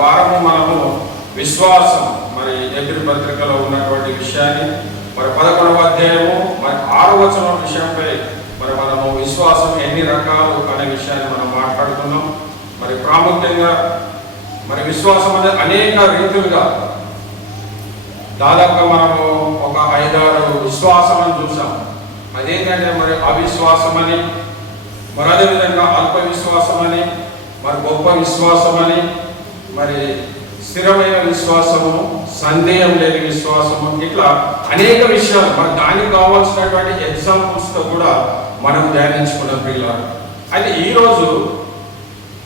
వారము మనము విశ్వాసం మరి ఎబ్రీ పత్రికలో ఉన్నటువంటి విషయాన్ని మరి 11వ అధ్యాయము మరి 6వ వచనం విషయంపై మరి మనము విశ్వాసం ఎన్ని రకాలు అనే విషయాన్ని మనం మాట్లాడుకున్నాం. మరి ప్రాముఖ్యంగా మరి విశ్వాసం అనేది అనేక రీతులుగా దాదాపుగా మనము ఒక 5-6 విశ్వాసం అని చూసాం. అదేంటంటే మరి అవిశ్వాసం అని, మరి అదేవిధంగా అల్ప విశ్వాసం అని, మరి గొప్ప విశ్వాసం అని, మరి స్థిరమైన విశ్వాసము, సందేహం లేని విశ్వాసము, ఇట్లా అనేక విషయాలు మరి దానికి కావాల్సినటువంటి ఎగ్జాంపుల్స్తో కూడా మనం ధ్యానించుకున్నాం పిల్లలు. అయితే ఈరోజు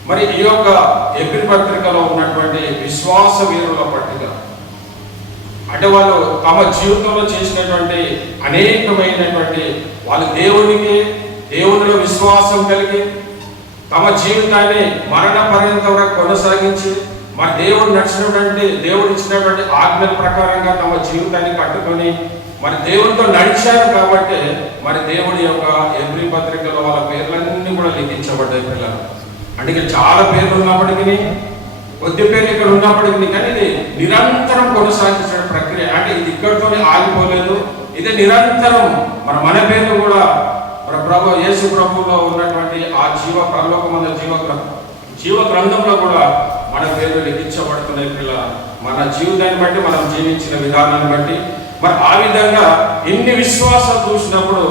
మరి ఈ యొక్క ఎబ్రీ పత్రికలో ఉన్నటువంటి విశ్వాస వీరుల పట్టిక, అంటే వాళ్ళు తమ జీవితంలో చేసినటువంటి అనేకమైనటువంటి వాళ్ళు దేవునిలో విశ్వాసం కలిగి తమ జీవితాన్ని మరణ పర్యంతం వరకు కొనసాగించి మరి దేవుడు ఇచ్చినటువంటి ఆజ్ఞల ప్రకారంగా తమ జీవితాన్ని కట్టుకొని మరి దేవుడితో నడిచారు. కాబట్టి మరి దేవుడి యొక్క ఎబ్రీ పత్రికలో వాళ్ళ పేర్లన్నీ కూడా లిఖించబడ్డాయి పిల్లలు. అంటే ఇక్కడ చాలా పేర్లు ఉన్నప్పటికీ, కొద్ది పేర్లు ఇక్కడ ఉన్నప్పటికీ, కానీ ఇది నిరంతరం కొనసాగించిన ప్రక్రియ. అంటే ఇది ఇక్కడితోనే ఆగిపోలేదు, ఇది నిరంతరం మన పేర్లు కూడా మన యేసు ప్రభువులో ఉన్నటువంటి ఆ పరలోకమందు జీవ గ్రంథంలో కూడా మన పేర్లు లిఖించబడుతున్నాయి పిల్లల. మన జీవితాన్ని బట్టి, మనం జీవించిన విధానాన్ని బట్టి మరి ఆ విధంగా ఎన్ని విశ్వాసాలు చూసినప్పుడు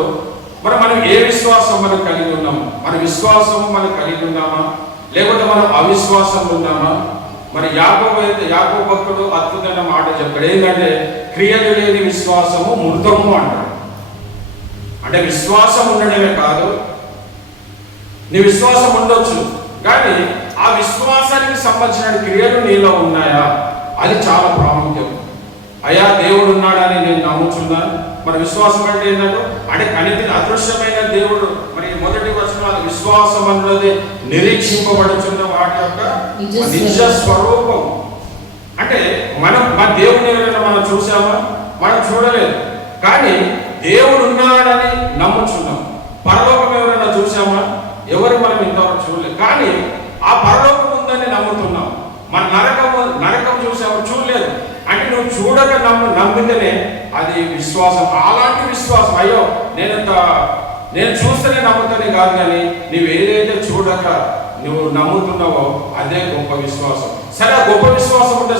మరి మనం ఏ విశ్వాసం మనం కలిగి ఉన్నాము? మన విశ్వాసం మనం కలిగి ఉన్నామా, లేకపోతే మనం అవిశ్వాసం ఉన్నామా? మరి యాకోబు భక్తుడు అద్భుతమైన మాట చెప్పాడు. ఏంటంటే క్రియలు లేని విశ్వాసము మృతము అంటాడు. అంటే విశ్వాసం ఉండడమే కాదు, నీ విశ్వాసం ఉండొచ్చు, కానీ ఆ విశ్వాసానికి సంబంధించిన క్రియలు నీలో ఉన్నాయా? అది చాలా ప్రాముఖ్యం. అయ్యా దేవుడు ఉన్నాడని నేను నమ్ముచున్నాను. మరి విశ్వాసం అంటే ఏంటంటే కనిపిన అదృశ్యమైన దేవుడు. మరి మొదటి వచనం విశ్వాసం అన్నది నిరీక్షింపబడుచున్న వాటి యొక్క నిజ స్వరూపం. అంటే మన దేవుని ఎవరైనా మనం చూసామా? మనం చూడలేదు, కానీ దేవుడు ఉన్నాడని నమ్ముచున్నాం. పరలోకం ఎవరైనా చూసామా? ఎవరు మనం ఇంతవరకు చూడలేదు, కానీ ఆ పరలోకం ఉందని నమ్ముతున్నాం. మన నరకం చూసాము, చూడలేదు. అంటే నువ్వు చూడక నమ్మితేనే అది విశ్వాసం. అలాంటి విశ్వాసం, అయ్యో నేను చూస్తేనే నమ్ముతానే కాదు, కానీ నువ్వు ఏదైతే చూడక నువ్వు నమ్ముతున్నావో అదే గొప్ప విశ్వాసం. సరే, గొప్ప విశ్వాసం ఉంటే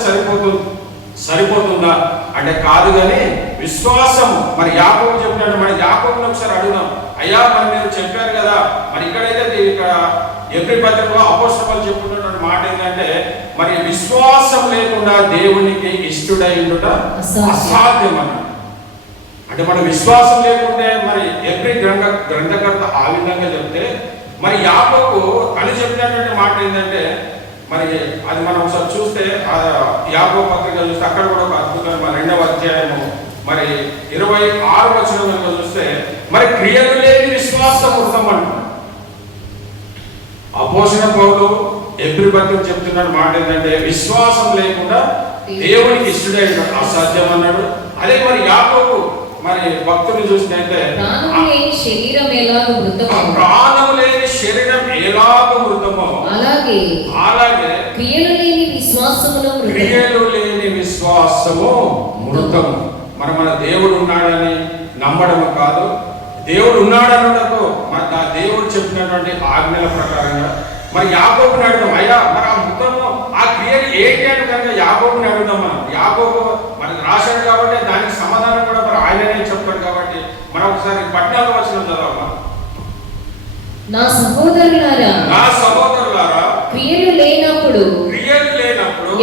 సరిపోతుందా అంటే కాదు, కానీ విశ్వాసం మరి యాకోబు చెప్పినట్టు మరి యాకోబుని ఒకసారి అడుగుదాం. అయ్యా మరి మీరు చెప్పారు కదా, మరి ఇక్కడైతే ఇక్కడ ఎబ్రీ పత్రికలో అపోస్తలులు పౌలు చెప్పుకున్నటువంటి మాట ఏంటంటే మరి విశ్వాసం లేకుండా దేవునికి ఇష్టడై ఉండుట అసాధ్యం అన్న. అంటే మన విశ్వాసం లేకుంటే మరి ఎబ్రీ గ్రంథకర్త ఆ విధంగా చెప్తే మరి యాకోబు అని చెప్పినటువంటి మాట ఏంటంటే మరి అది మనం ఒకసారి చూస్తే యాకోబు పత్రిక చూస్తే అక్కడ కూడా ఒక అద్భుతమైన 2వ అధ్యాయము మరి 26వ వచనం చూస్తే మరి క్రియలు లేని విశ్వాసం మృతం అంటున్నాడు. అపోస్తలుడైన పౌలు ఎబ్రీ పత్రిక చెప్తున్న మాట ఏంటంటే విశ్వాసం లేకుండా దేవునికి ఇష్టడై అసాధ్యం అన్నాడు. అదే మరి యాకోబు మరి భక్తుని చూసినట్టే ప్రాణం లేని శరీరం ఎలాగో మృతమో అలాగే క్రియలు లేని విశ్వాసము మృతము. మన దేవుడు ఉన్నాడని నమ్మడము కాదు, దేవుడు ఉన్నాడన్నకు మరి ఆ దేవుడు చెప్పినటువంటి ఆజ్ఞల ప్రకారంగా మరి యాకోబుని అడుగుదాం. అయ్యా మరి ఆ మృతము ఆ క్రియలు ఏంటి అంటే కనుక యాకోబుని అడుగుదాం. మనం యాకోబు మనకి రాశాడు కాబట్టి దానికి సమాధానం కూడా మరి ఆయననే చెప్తాడు. కాబట్టి మనం ఒకసారి 14వ వచనం చదవమ్మా. నా సహోదరులారా క్రియలు లేనప్పుడు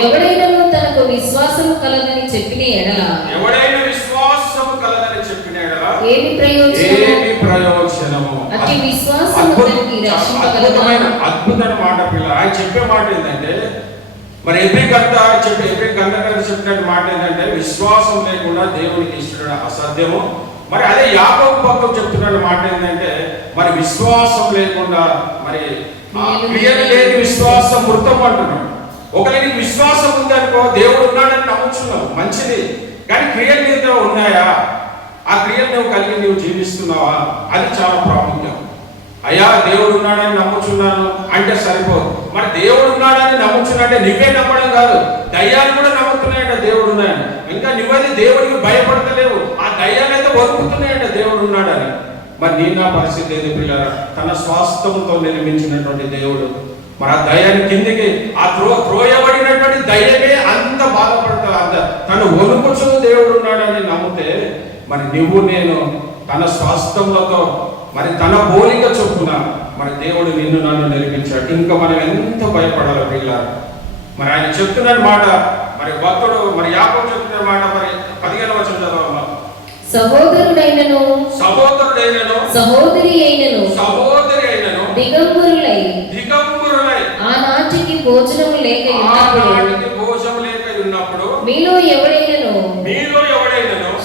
ఎవడైనా తనకు విశ్వాసము కలదని చెప్పిన ఎడల ఏమి ప్రయోజనము? అతి విశ్వాసము తనకి రక్షింపగలదా? అద్భుతమైన మాట పిల్ల. ఆయన చెప్పే మాట ఏంటంటే మరి ఎబ్రీ గ్రంథకర్త చెప్పినట్టు మాట ఏంటంటే విశ్వాసం లేకుండా దేవునికి ఇష్టం అసాధ్యము. మరి అదే యాకోబు భక్తుడు చెప్తున్న మాట ఏంటంటే మరి విశ్వాసం లేకుండా మరి క్రియలు లేని విశ్వాసం మృతం అంటున్నాడు. ఒకవేళ నీకు విశ్వాసం ఉందనుకో, దేవుడు ఉన్నాడని నమ్ముచున్నావు, మంచిది, కానీ క్రియలు నీతో ఉన్నాయా? ఆ క్రియలు నువ్వు కలిగి నువ్వు జీవిస్తున్నావా? అది చాలా ప్రాముఖ్యం. అయ్యా దేవుడు ఉన్నాడని నమ్ముచున్నాను అంటే సరిపోదు. మరి దేవుడు ఉన్నాడని నమ్ముచున్నాడే నువ్వే నమ్మడం కాదు, దయ్యాలు కూడా నమ్ముతున్నాయంట దేవుడు ఉన్నాయని. ఇంకా నువ్వైతే దేవుడికి భయపడతలేవు, ఆ దయ్యాలు అయితే వణుకుతున్నాయంట దేవుడు ఉన్నాడని. మరి నీ నా పరిస్థితి ఏంది పిల్లరా? తన స్వాస్థ్యంతో నిర్మించినటువంటి దేవుడు మరి ఆ దయ్యాన్ని కిందికి ఆ త్రోయబడినటువంటి దయ్యమే అంత బాధపడతా, అంత తను వణుకుచు దేవుడు ఉన్నాడని నమ్మితే మరి నువ్వు నేను తన స్వాస్థ్యములతో మరి తన పోలిక చొప్పున మరి దేవుడు నిన్ను నన్ను నిర్మించాడు. ఇంకా మనం ఎంత భయపడాలి పిల్లలు? మరి ఆయన చెప్తున్న మాట, మరి భక్తుడు మరి యాకోబు చెప్తున్న మాట, మరి 15వ వచనం చదవమ్మా. సహోదరుడైనను సహోదరి అయినను దిగంబరులై ఆనాటికి భోజనం లేక ఉన్నప్పుడు మీలో ఎవడైనను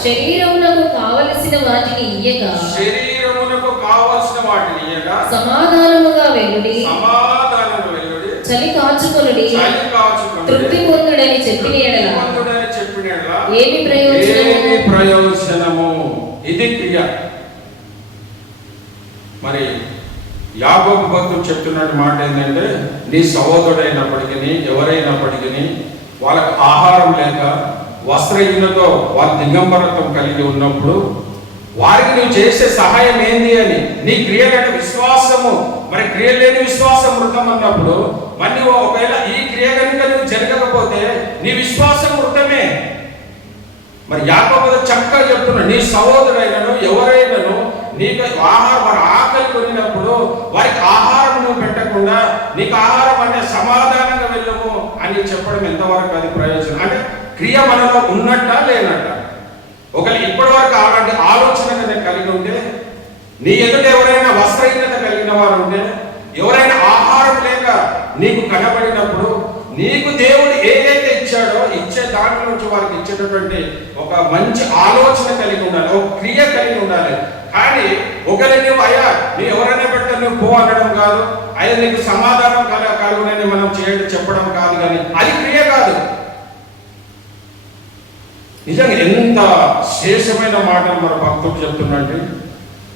శరీరమునకు కావలసిన వాటిని ఇయ్యక సమాధానముగా వెళ్ళుడి, చలి కాచుకొనుడి, తృప్తి పొందుడని చెప్పిన ఎడల ఏమి ప్రయోజనము? ఇది క్రియ. మరి యాకోబు భక్తుడు చెప్తున్నట్టు మాట ఏంటంటే, నీ సహోదరుడైనప్పటికీ ఎవరైనప్పటికీ వాళ్ళకి ఆహారం లేక వస్త్రహీనతో వాళ్ళ దిగంబరత్వం కలిగి ఉన్నప్పుడు వారికి నువ్వు చేసే సహాయం ఏంది అని. నీ క్రియలంటే విశ్వాసము, మరి క్రియ లేని విశ్వాసం మృతం అన్నప్పుడు మరి నువ్వు ఒకవేళ ఈ క్రియ కనుక నువ్వు జరగకపోతే నీ విశ్వాసం మృతమే. మరి యాకోబు చక్కగా చెప్తున్నాడు, నీ సహోదరుడైనను ఎవరైనాను నీకు ఆహారం, మరి ఆకలి కొనినప్పుడు వారికి ఆహారం నువ్వు పెట్టకుండా నీకు ఆహారం అంటే సమాధానంగా వెళ్ళము అని చెప్పడం ఎంతవరకు అది ప్రయోజనం? అంటే క్రియ మనలో ఉన్నట్ట లేనట్ట? ఒకవేళ ఇప్పటి వరకు అలాంటి ఆలోచన కలిగి ఉంటే, నీ ఎదుట ఎవరైనా వస్త్రహీనత కలిగిన వారు ఉంటే, ఎవరైనా ఆహారం లేక నీకు కనబడినప్పుడు నీకు దేవుడు ఏదైతే ఇచ్చాడో ఇచ్చే దాంట్లో నుంచి వారికి ఇచ్చేటటువంటి ఒక మంచి ఆలోచన కలిగి ఉండాలి, ఒక క్రియ కలిగి ఉండాలి. కానీ ఒకరి నువ్వు అయ్యా నువ్వు ఎవరైనా పెట్ట నువ్వు పో అనడం కాదు, అయ్యా నీకు సమాధానం కలుగునని మనం చెప్పడం కాదు, కానీ అది క్రియ కాదు. నిజంగా ఎంత శేషమైన మాటలు మన భక్తుడు చెప్తున్నట్టు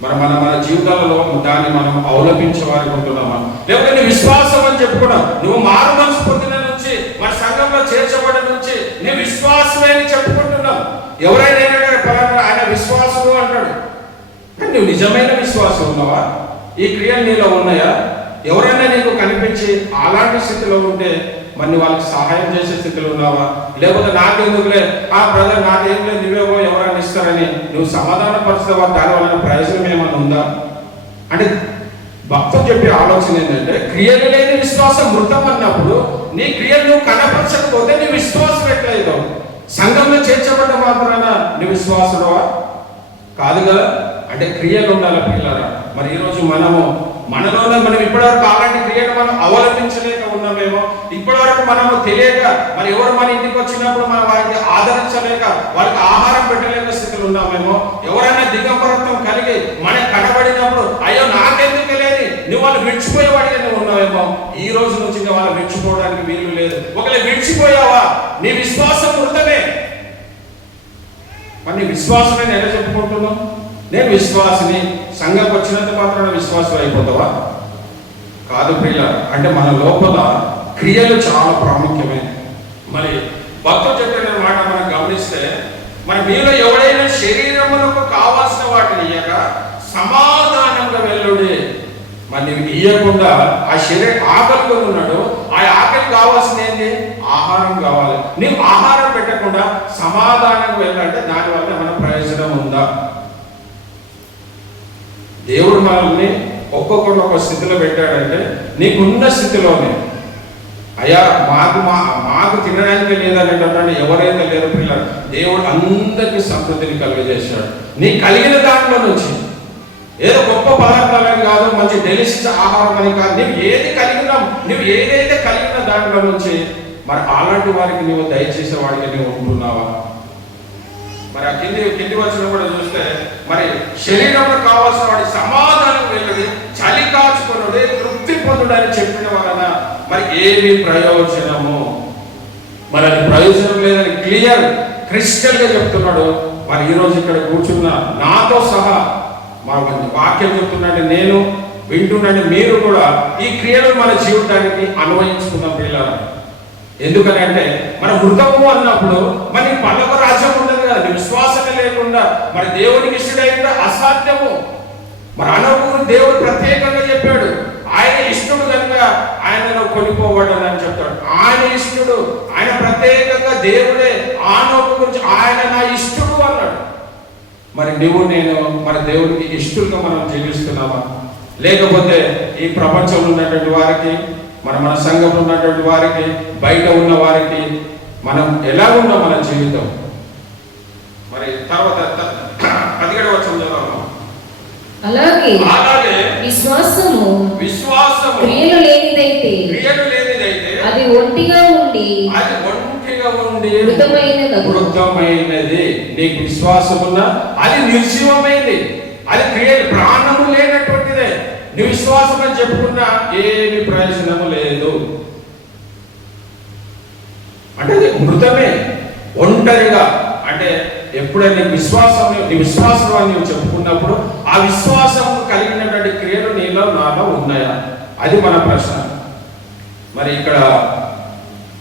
మరి మన జీవితాలలో దాన్ని మనం అవలంబించే వారికి ఉంటున్నామా? లేకపోతే నీ విశ్వాసం అని చెప్పుకున్నావు, నువ్వు మారు మనసు పొందిన నుంచి మన సంఘంలో చేర్చబడి నుంచి నీ విశ్వాసమే అని చెప్పుకుంటున్నావు. ఎవరైనా ఆయన విశ్వాసము అంటాడు, కానీ నువ్వు నిజమైన విశ్వాసం ఉన్నావా? ఈ క్రియలు నీలో ఉన్నాయా? ఎవరైనా నీకు కనిపించి అలాంటి స్థితిలో ఉంటే మరి వాళ్ళకి సహాయం చేసే స్థితిలో ఉన్నావా? లేకపోతే నాకెందుకులే, బ్రదర్ నాకేం లేదు, నువ్వేవో ఎవరైనా ఇస్తారని నువ్వు సమాధాన పరుస్తావా? దాని వలన ప్రయోజనం ఏమైనా ఉందా? అంటే భక్తులు చెప్పే ఆలోచన ఏంటంటే, క్రియలు లేని విశ్వాసం మృతం అన్నప్పుడు నీ క్రియలు నువ్వు కనపరచకపోతే నీ విశ్వాసం ఎట్లయిదో? సంఘంలో చేర్చబడ్డ మాత్రాన నీ విశ్వాసుడవా? కాదు కదా. అంటే క్రియలు ఉండాలి పిల్లరా. మరి ఈరోజు మనలోనే మనం ఇప్పటివరకు అలాంటి క్రియను మనం అవలంబించలేక ఉన్నామేమో, ఇప్పటివరకు మనము తెలియక మరి ఎవరు మన ఇంటికి వచ్చినప్పుడు మనం వారికి ఆదరించలేక వాళ్ళకి ఆహారం పెట్టలేక స్థితిలో ఉన్నామేమో, ఎవరైనా దిగంబరత్వం కలిగి మనకి కనబడినప్పుడు అయ్యో నాకెందుకు లేని నువ్వు వాళ్ళు విడిచిపోయేవాడిగా నువ్వు ఉన్నావేమో, ఈ రోజు నుంచి ఇంకా వాళ్ళు విడిచిపోవడానికి వీలు లేదు. ఒకవేళ విడిచిపోయావా నీ విశ్వాసం మృతమే. మరి నీ విశ్వాసమే ఎలా చెప్పుకుంటున్నావు? నేను విశ్వాసిని, సంఘకు వచ్చినంత మాత్రం విశ్వాసం అయిపోతావా? కాదు ప్రియుల. అంటే మన లోపల క్రియలు చాలా ప్రాముఖ్యమే. మరి భక్తులు చెప్పిన మాట మనం గమనిస్తే, మరి మీలో ఎవడైనా శరీరములకు కావాల్సిన వాటిని ఇయ్యక సమాధానంగా వెళ్ళుడి. మరి నీవు ఇయ్యకుండా ఆ శరీరం ఆకలితో ఉన్నాడు, ఆ ఆకలి కావాల్సింది ఏంటి? ఆహారం కావాలి. నీవు ఆహారం పెట్టకుండా సమాధానంగా వెళ్ళాలంటే దానివల్ల ఏమైనా ప్రయోజనం ఉందా? దేవుడు మనల్ని ఒక్కొక్కటి ఒక స్థితిలో పెట్టాడంటే నీకున్న స్థితిలోనే, అయ్యా మాకు తినడానికి లేదనేటటువంటి ఎవరైతే లేరు పిల్లలు, దేవుడు అందరికీ సమృద్ధిని కలిగజేశాడు. నీ కలిగిన దాంట్లో నుంచి ఏదో గొప్ప పదార్థాలని కాదు, మంచి డెలిషియస్ ఆహారం అని కాదు, నువ్వు ఏది కలిగినా, నువ్వు ఏదైతే కలిగిన దాంట్లో నుంచి మరి అలాంటి వారికి నువ్వు దయచేసే వాడికి నువ్వు ఉంటున్నావా? మరి ఆ కింది వచ్చిన కూడా చూస్తే, మరి శరీరంలో కావాల్సిన వాడి సమాధానం వెళ్ళదు, చలి కాచుకున్నది, తృప్తి పొందుడని చెప్పిన వలన మరి ఏమి ప్రయోజనము? మరి అది ప్రయోజనం లేదని క్రిస్టల్ గా చెప్తున్నాడు. మరి ఈరోజు ఇక్కడ కూర్చున్న నాతో సహా మా వాక్యం చెప్తున్నాడు, నేను వింటుండండి మీరు కూడా ఈ క్రియలు మన జీవితానికి అన్వయించుకుందాం పిల్లలు. ఎందుకని అంటే మన మృతము అన్నప్పుడు మరి పల్లవ రాజ్యం ఉండదు కదా. విశ్వాసమే లేకుండా మరి దేవునికి ఇష్టడైతే అసాధ్యము. మరి అనవుడు దేవుడు ప్రత్యేకంగా చెప్పాడు, ఆయన ఇష్టడు కనుక ఆయనను కొనిపోబడ్డానని చెప్తాడు. ఆయన ఇష్టడు, ఆయన ప్రత్యేకంగా దేవుడే ఆనోకు గురించి ఆయన నా ఇష్టడు అన్నాడు. మరి నువ్వు నేను మరి దేవుడికి ఇష్టలుగా మనం జీవిస్తున్నామా? లేకపోతే ఈ ప్రపంచంలో ఉన్నటువంటి వారికి మన సంఘంలో ఉన్నటువంటి వారికి బయట ఉన్న వారికి మనం ఎలా ఉన్నాం మన జీవితం? మరి తర్వాత 17వ వచనం అలాగే విశ్వాసము క్రియలు లేనిదైతే అది ఒంటిగా ఉండి మృతమైనది. నీకు విశ్వాసం ఉన్నా అది నిర్జీవమైనది, అది క్రియలు ప్రాణము లేనటువంటిదే. నీ విశ్వాసం అని చెప్పుకున్నా ఏమి ప్రయోజనము లేదు. అంటే అది మృతమే, ఒంటరిగా. అంటే ఎప్పుడైనా నీ విశ్వాసం అని నువ్వు చెప్పుకున్నప్పుడు ఆ విశ్వాసం కలిగినటువంటి క్రియలు నీలో నాలో ఉన్నాయా? అది మన ప్రశ్న. మరి ఇక్కడ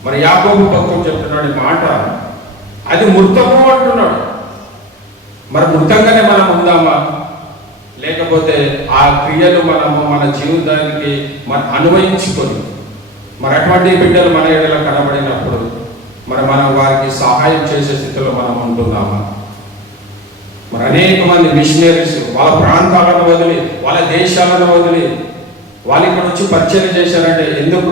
మరి యాకోబు భక్తుడు చెప్తున్నాడు మాట, అది మృతము అంటున్నాడు. మరి మృతంగానే మనం ఉందామా? లేకపోతే ఆ క్రియలు మనము మన జీవితానికి మనం అన్వయించుకొని మరి అటువంటి బిడ్డలు మన ఎడల కనబడినప్పుడు మరి మనం వారికి సహాయం చేసే స్థితిలో మనం ఉంటున్నామా? మరి అనేక మంది మిషనరీస్ వాళ్ళ ప్రాంతాలను వదిలి, వాళ్ళ దేశాలను వదిలి వాళ్ళు ఇక్కడ వచ్చి పరిచయం చేశారంటే ఎందుకు?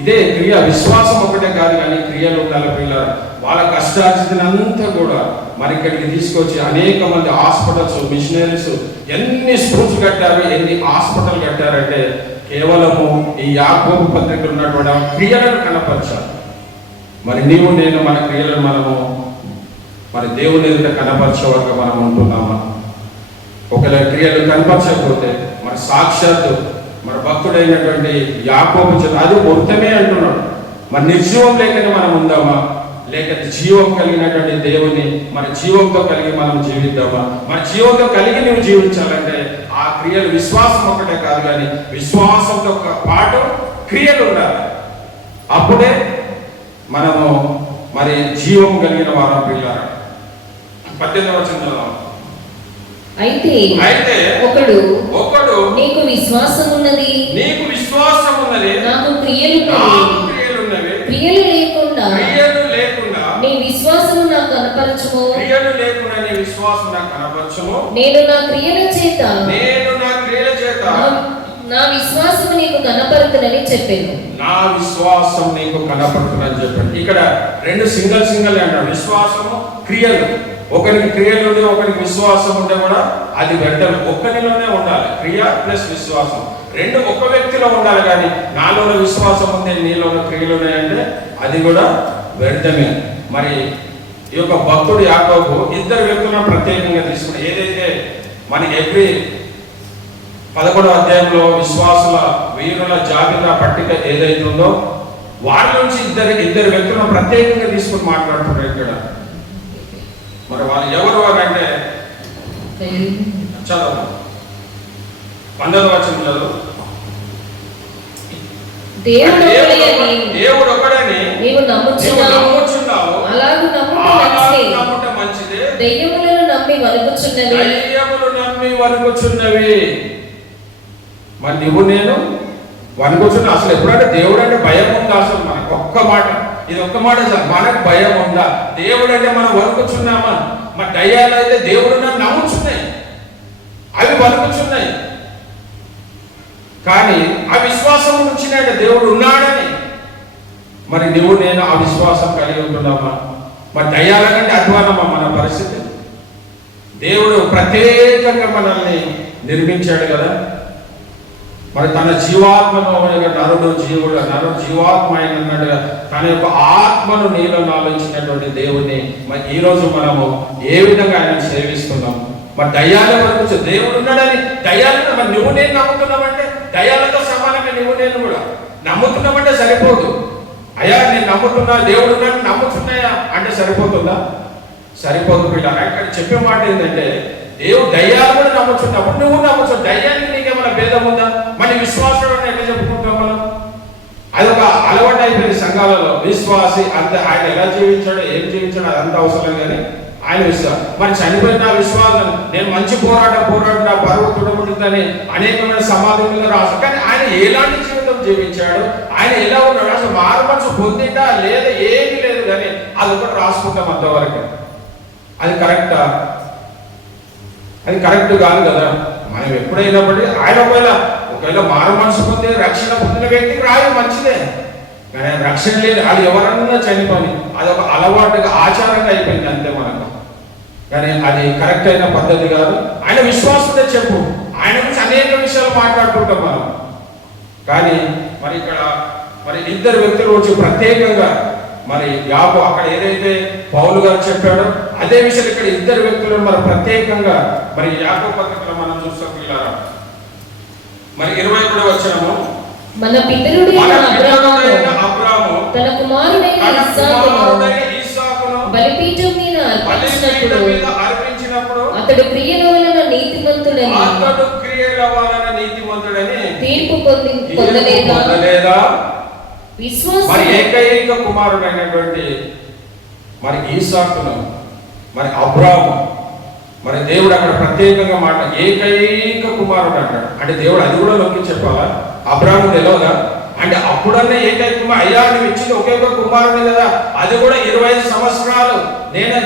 ఇదే క్రియ. విశ్వాసం ఒకటే కాదు కానీ క్రియలు ఉండాలి పిల్లలు. వాళ్ళ కష్టార్జితంతా కూడా మరి ఇక్కడికి తీసుకొచ్చి అనేక మంది హాస్పిటల్స్, మిషనరీస్ ఎన్ని స్కూల్స్ కట్టారు, ఎన్ని హాస్పిటల్ కట్టారంటే కేవలము ఈ యాకోబు పత్రికలు ఉన్నటువంటి క్రియలను కనపరచాలి. మరి నీవు నేను మన క్రియలను మనము మరి దేవుని ఎదుట కనపరచేవారుగా మనం ఉంటున్నామా? ఒకవేళ క్రియలు కనపరచకపోతే మరి సాక్షాత్తు మన భక్తుడైనటువంటి యాకోబు అది వృత్తమే అంటున్నాడు. మరి నిర్జీవం లేకనే మనం ఉందామా? లేక జీవం కలిగినటువంటి దేవుని మన జీవంతో కలిగి మనం జీవిద్దామా? మన జీవంతో కలిగి నువ్వు జీవించాలంటే ఆ క్రియలు విశ్వాసం ఒకటే కాదు కానీ విశ్వాసంతో పాటు క్రియలు ఉండాలి. అప్పుడే మనము మరి జీవం కలిగిన వారం పిల్లలు. 18వ వచనం అయితే ఒకడు నీకు విశ్వాసం ఉన్నది నాకు క్రియలున్నవి, క్రియలు లేకుండా నీ విశ్వాసము నాకు కనపరచుము, నేను నా క్రియల చేత నా విశ్వాసము నీకు కనపరుతునని చెప్పాను. నా విశ్వాసం నీకు కనపడుతుందని చెప్పండి. ఇక్కడ రెండు సింగల్ అంటారు, విశ్వాసము క్రియలు. ఒకరికి క్రియలు ఉంటే ఒకరికి విశ్వాసం ఉంటే కూడా అది వ్యర్థం. ఒక్కరిలోనే ఉండాలి, క్రియ ప్లస్ విశ్వాసం రెండు ఒక వ్యక్తిలో ఉండాలి. కానీ నాలోన విశ్వాసం ఉంది, నీలోన క్రియలు ఉన్నాయంటే అది కూడా వ్యర్థమే. మరి ఈ యొక్క భక్తుడు యాకోబు ఇద్దరు వ్యక్తులను ప్రత్యేకంగా తీసుకుని ఏదైతే మనకి ఎవ్రీ 11వ అధ్యాయంలో విశ్వాసుల వీరుల జాబితా పట్టిక ఏదైతే ఉందో వారి నుంచి ఇద్దరు వ్యక్తులను ప్రత్యేకంగా తీసుకుని మాట్లాడుతున్నారు ఇక్కడ. మరి వాళ్ళు ఎవరు అంటే చదువు 19వ వచనం చదువు. దేవుడు ఒకడని నీవు నమ్ముచున్నావు, అలాగు నమ్ముట మంచిదే. దెయ్యములను నమ్మి వణుకుచున్నవి. మరి నువ్వు నేను వణుకుచున్నా. అసలు ఎప్పుడంటే దేవుడు అంటే భయం ఉందా? అసలు మనకు ఒక్క మాట, ఇది ఒక్క మాట సార్, మనకు భయం ఉందా? దేవుడు అంటే మనం వణుకుచున్నామా? మరి దయ్యాలు అయితే దేవుడు నన్ను నమ్ముచున్నాయి, అవి వణుకుచున్నాయి. కానీ ఆ విశ్వాసం ఉంచినట్టు దేవుడు ఉన్నాడని మరి నువ్వు నేను ఆ విశ్వాసం కలిగి ఉంటున్నామా? మరి దయ్యాల కంటే అధ్వానమా మన పరిస్థితి? దేవుడు ప్రత్యేకంగా మనల్ని నిర్మించాడు కదా. మరి తన జీవాత్మను నరుడు జీవాత్మ అయినట్టుగా తన యొక్క ఆత్మను నీలో ఆలోచించినటువంటి దేవుడిని మరి ఈ రోజు మనము ఏ విధంగా ఆయన సేవిస్తున్నాం? మరి దయ్యాల వరకు దేవుడు ఉన్నాడని దయ్యాలను మరి నువ్వు నేను నమ్ముతున్నామంటే దయ్యాలతో సమానంగా నువ్వు నేను కూడా నమ్ముతున్నామంటే సరిపోదు. అయ్యా నేను నమ్ముతున్నా, దేవుడు నమ్ముతున్నాయా అంటే సరిపోతుందా? సరిపోదు పిల్లలు. ఇక్కడ చెప్పే మాట ఏంటంటే దేవుడు దయ్యాలు కూడా నమ్మచ్చు, అప్పుడు నువ్వు నమ్మచ్చు. దయ్యానికి నీకేమైనా భేదం ఉందా? మన విశ్వాసం అని ఎట్లా చెప్పుకుంటాం మనం? అదొక అలవాటు అయిపోయింది సంఘాలలో. విశ్వాసి అంత ఆయన ఎలా జీవించాడో ఏం జీవించాడో అదంతా అవసరం కానీ ఆయన విశ్వాసం. మరి చనిపోయిన విశ్వాసం, నేను మంచి పోరాటం నా పరువు తుడముంటుందని అనేకమైన సమాధులు రాసు. కానీ ఆయన ఎలాంటి జీవితం జీవించాడు, ఆయన ఎలా ఉన్నాడు, అసలు మారు మనసు పొందిందా లేదా ఏమీ లేదు. కానీ అది ఒకటి రాసుకుంటాం అంతవరకు. అది కరెక్టా? అది కరెక్ట్ కాదు కదా. మనం ఎప్పుడైనప్పటి ఆయన ఒకవేళ మారు మనసు పొంది రక్షణ పొందిన వ్యక్తికి రాయి మంచిదే. కానీ రక్షణ లేదు, అది ఎవరన్నా చనిపోయి అదొక అలవాటుగా ఆచారంగా అయిపోయింది అంతే మనకు. కానీ అది కరెక్ట్ అయిన పద్ధతి కాదు. ఆయన విశ్వాసంతో చెప్పు, ఆయన గురించి అనేక విషయాలు మాట్లాడుకుంటాం మనం. కానీ మరి ఇక్కడ మరి ఇద్దరు వ్యక్తులు వచ్చి ప్రత్యేకంగా మరి యాకో అక్కడ ఏదైతే పౌలు గారు చెప్పాడో అదే విషయం ఇక్కడ ఇద్దరు వ్యక్తులను మరి ప్రత్యేకంగా మరి యాకో పత్రికలో మనం చూస్తాం. పిల్లారా మరి 21వ వచనము, మన పితరుడైన అబ్రాహాము తన కుమారుడైన ఇస్సాకును బలిపీఠం మీద అర్పించినప్పుడు అతడు క్రియల వలన నీతిమంతుడని తీర్పు పొందలేదా? విశ్వాసం మరి ఏకైక కుమారుడైనటువంటి మరి ఇస్సాకును మరి అబ్రాహాము మరి దేవుడు అక్కడ ప్రత్యేకంగా మాట ఏకైక కుమారుడు అంటాడు. అంటే దేవుడు అది కూడా నొక్కి చెప్పాలా? అబ్రాహాము తెలియదా? అంటే అప్పుడన్నా ఏకైక కుమారు, అయ్యా నువ్వు ఇచ్చింది ఒకే ఒక కుమారుడు కదా, అది కూడా 25 సంవత్సరాలు నేను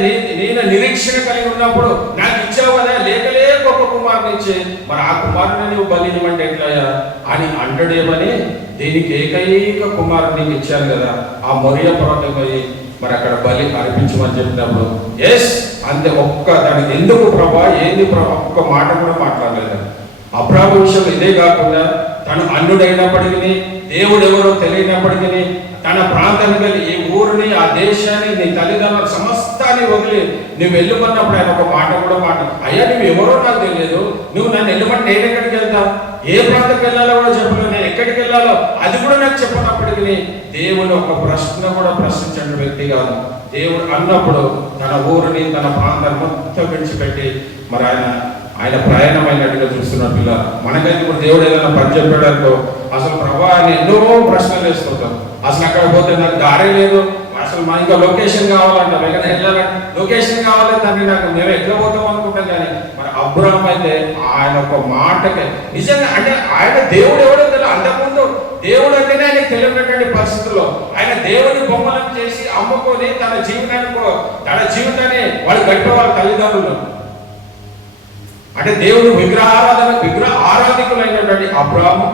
నిరీక్షణ కలిగి ఉన్నప్పుడు నాకు ఇచ్చావు కదా, లేక ఒక కుమారుని ఇచ్చి మరి ఆ కుమారుని నువ్వు బలినివ్వంటే ఎట్లయ్యా అని అంటాడేమని దీనికి ఏకైక కుమారుడికి ఇచ్చాను కదా, ఆ మొరియా పర్వతం పోయి మరి అక్కడ బలి అర్పించమని చెప్పినప్పుడు ఎస్ అంతే. దానికి ఎందుకు ప్రభా ఏంది ప్రభా ఒక్క మాట కూడా మాట్లాడలేదు. అబ్రాహాము విషయం ఇదే కాకుండా తను అన్యుడైనప్పటికీ, దేవుడు ఎవరో తెలియనప్పటికీ, తన ప్రాంతానికి వెళ్ళి ఈ ఊరిని ఆ దేశాన్ని నీ తల్లిదండ్రుల సమస్తాన్ని వదిలి నువ్వు వెళ్ళమన్నప్పుడు ఆయన ఒక మాట కూడా అయ్యా నువ్వు ఎవరో నాకు తెలియదు, నువ్వు నన్ను వెళ్ళమంటే నేను ఎక్కడికి వెళ్తా, ఏ ప్రాంతానికి వెళ్ళాలో కూడా చెప్పలేదు, నేను ఎక్కడికి వెళ్ళాలో అది కూడా నాకు చెప్పినప్పటికీ దేవుడు ఒక ప్రశ్న కూడా ప్రశ్నించిన వ్యక్తి కాదు. దేవుడు అన్నప్పుడు తన ఊరిని తన ప్రాంతాన్ని మొత్తం విడిచిపెట్టి మరి ఆయన ప్రయాణమైనట్టుగా చూస్తున్న పిల్ల. మనకైతే ఇప్పుడు దేవుడు ఏదైనా పని చెప్పాడనుకో అసలు ప్రభా అని ఎన్నో ప్రశ్నలు వేస్తుంటాం. అసలు అక్కడ పోతే నాకు దారే లేదు, అసలు మా ఇంకా లొకేషన్ కావాలంటాం, ఎక్కడ వెళ్ళాలంటే లొకేషన్ కావాలంటే దాన్ని నాకు మేము ఎట్లా పోతాం అనుకుంటాం. కానీ మరి అబ్రాహాము అయితే ఆయన ఒక మాటకే నిజంగా అంటే ఆయన దేవుడు ఎవడో తెలియదు. అంతకుముందు దేవుడు అంటేనే ఆయనకు తెలియనటువంటి పరిస్థితుల్లో ఆయన దేవుని బొమ్మలను చేసి అమ్ముకొని తన జీవితాన్ని వాళ్ళు గడిపేవాళ్ళ తల్లిదండ్రులు. అంటే దేవుడు విగ్రహ ఆరాధికులైనటువంటి అబ్రాహాము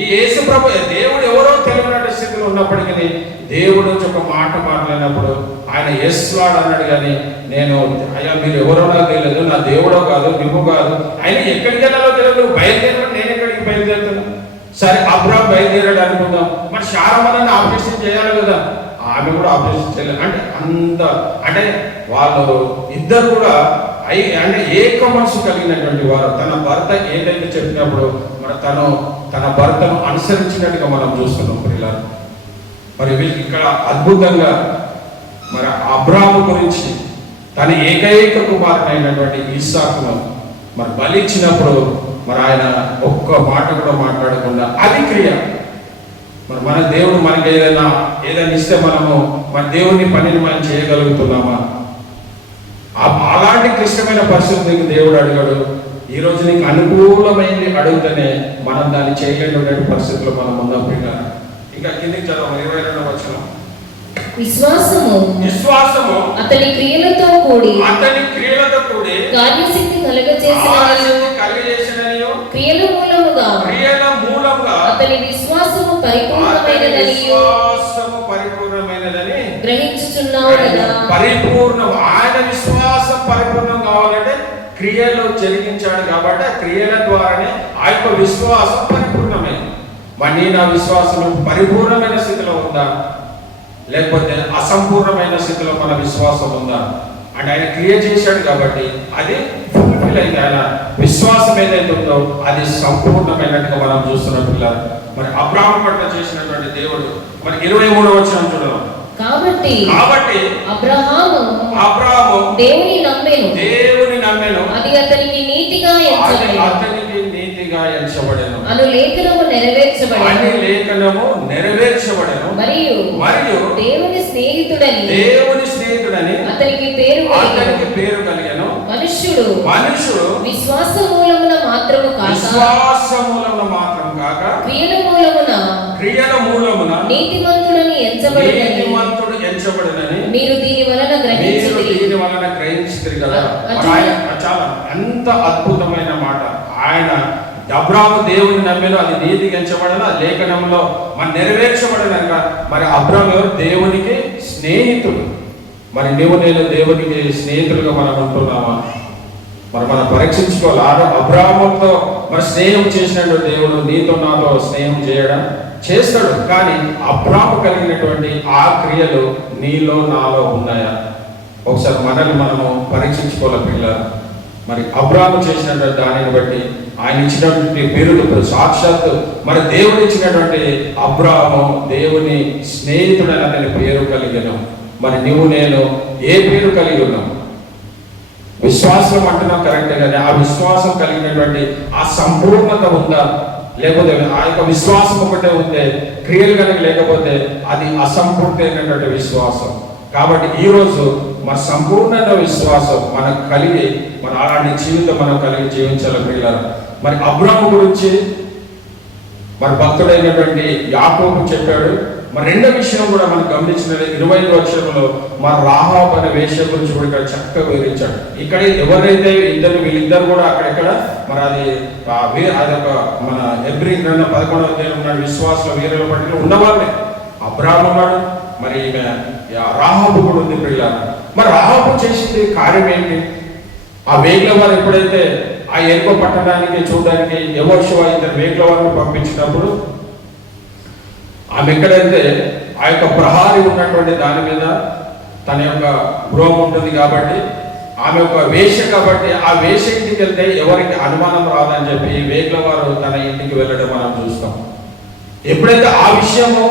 ఈ యేసు ప్రభు దేవుడు ఎవరో తెలియనటువంటి స్థితిలో ఉన్నప్పటికీ దేవుడు ఒక మాట మాట్లాడినప్పుడు ఆయన యేసులాడు అన్నాడు. కానీ నేను అయ్యా మీరు ఎవరో నాకు తెలియదు, నా దేవుడో కాదు, నువ్వు కాదు, ఆయన ఎక్కడికి వెళ్ళాలో తెలియదు, నువ్వు బయలుదేరడం నేను ఎక్కడికి బయలుదేరుతున్నా. సరే అబ్రాహాము బయలుదేరాడు అనుకుందాం, మరి శారమని ఆపరేషన్ చేయాలి కదా, ఆమె కూడా ఆపరేషన్ చేయలేదు. అంటే వాళ్ళు ఇద్దరు కూడా అంటే ఏక మనసు కలిగినటువంటి వారు. తన భర్త ఏదైతే చెప్పినప్పుడు మరి తన భర్తను అనుసరించినట్టుగా మనం చూస్తున్నాం పిల్లలు. మరి వీళ్ళకి ఇక్కడ అద్భుతంగా మరి అబ్రాహాము గురించి తన ఏకైక కుమారుడైనటువంటి ఇస్సాకును మరి బలిచ్చినప్పుడు మరి ఆయన ఒక్క మాట కూడా మాట్లాడకుండా అది క్రియ. మరి మన దేవుడు మనకి ఏదైనా ఇస్తే మనము మన దేవుని పనిని మనం చేయగలుగుతున్నామా? అలాంటి క్లిష్టమైన పరిస్థితులకు దేవుడు అడిగాడు. ఈ రోజు నీకు అనుకూలమైంది అడుగుతూనే మనం దాన్ని చేయలేని పరిస్థితుల్లో మనం ఉన్నాం. ఇంకా కిందికి చదవం 22వ వచనం. విశ్వాసము అతని క్రియలతో కూడి కార్యసిద్ధి కలుగజేసిననియు క్రియల మూలముగా అతని విశ్వాసము పరిపూర్ణమైనదని గ్రహించుచున్నావు కదా. పరిపూర్ణం ఆయన విశ్వాసం పరిపూర్ణం కావాలంటే క్రియలు జరిగించాడు కాబట్టి ఆ క్రియల ద్వారానే ఆ యొక్క విశ్వాసం పరిపూర్ణమైంది. మరి నా విశ్వాసం పరిపూర్ణమైన స్థితిలో ఉందా లేకపోతే అసంపూర్ణమైన స్థితిలో మన విశ్వాసం ఉందా అంటే ఆయన క్రియ చేశాడు కాబట్టి అది ఫుల్ఫిల్ అయింది. ఆయన విశ్వాసం ఏదైతే ఉందో అది సంపూర్ణమైనట్టుగా మనం చూస్తున్న పిల్లలు. మరి అబ్రాహాము పట్ల చేసినటువంటి దేవుడు మరి 23వ వచనం చూడడం. కాబట్టి అబ్రాహాము దేవుని నమ్మెను, అది అతనికి నీతిగా ఎంచబడెను అతనికి నీతిగా ఎంచబడెను అను లేఖనము నెరవేర్చబడెను మరియు దేవుని స్నేహితుడని అతనికి పేరు కలిగెను. మనుష్యుడు విశ్వాస మూలమున మాత్రము కాక క్రియల మూలమున నీతిమంతుడు ఎంచబడినని మీరు దీని వలన గ్రహించితిరి కదా. చాలా ఎంత అద్భుతమైన మాట. ఆయన అబ్రాము దేవుని నమ్మెను, అది నీతిగా ఎంచబడను, ఆ లేఖనంలో మన నెరవేర్చబడినాక. మరి అబ్రాము ఎవరు? దేవునికి స్నేహితుడు. మరి నీవు నేను దేవునికి స్నేహితులుగా మనం ఉంటున్నామా? మరి మనం పరీక్షించుకోవాలి. అబ్రాముతో మరి స్నేహం చేసినట్టు దేవుడు నీతో నాతో స్నేహం చేస్తాడు. కానీ అబ్రాము కలిగినటువంటి ఆ క్రియలు నీలో నాలో ఉన్నాయా? ఒకసారి మనల్ని మనము పరీక్షించుకోవాలి పిల్లలు. మరి అబ్రాము చేసినటువంటి దానిని బట్టి ఆయన ఇచ్చినటువంటి బిరుదు సాక్షాత్తు మరి దేవుడు ఇచ్చినటువంటి అబ్రాము దేవుని స్నేహితుడని అతని పేరు కలిగాను. మరి నువ్వు నేను ఏ పేరు కలిగి ఉన్నావు? విశ్వాసం అంటున్నాం కరెక్టే, కానీ ఆ విశ్వాసం కలిగినటువంటి ఆ సంపూర్ణత ఉందా? లేకపోతే ఆ యొక్క విశ్వాసం ఒకటే ఉంటే క్రియలు కనుక లేకపోతే అది అసంపూర్ణమైనటువంటి విశ్వాసం. కాబట్టి ఈరోజు మన సంపూర్ణమైన విశ్వాసం మనకు కలిగి మన అలాంటి జీవితం మనం కలిగి జీవించాలి పిల్లలు. మరి అబ్రాము గురించి మరి భక్తుడైనటువంటి యాకోబు చెప్పాడు. మరి రెండో విషయం కూడా మనం గమనించినది 25వ వచనంలో మన రాహాబు అనే వేశ్య గురించి కూడా ఇక్కడ చక్కగా వివరించాడు. ఇక్కడ ఎవరైతే వీళ్ళిద్దరు కూడా అక్కడెక్కడ మరి అదొక మన హెబ్రీ గ్రంథం 11వ అధ్యాయం ఉన్నాడు. విశ్వాసంలో వీరుల పట్ల ఉన్నవాళ్ళే అబ్రాము ఉన్నాడు, మరి రాహాబు కూడా ఉంది పిల్లలు. మరి రాహాబు చేసింది కార్యం ఏంటి? ఆ వేగుల వారు ఎప్పుడైతే ఆ ఎరుక పట్టడానికి చూడడానికి యెహోషువ ఇద్దరు వేగుల వారిని పంపించినప్పుడు ఆమె ఎక్కడైతే ఆ యొక్క ప్రహారీ ఉన్నటువంటి దాని మీద తన యొక్క గృహం ఉంటుంది కాబట్టి ఆమె ఒక వేశ్య కాబట్టి ఆ వేశ్య ఇంటికి వెళ్తే ఎవరికి అనుమానం రాదని చెప్పి వేగుల వారు తన ఇంటికి వెళ్ళడం మనం చూస్తాం. ఎప్పుడైతే ఆ విషయము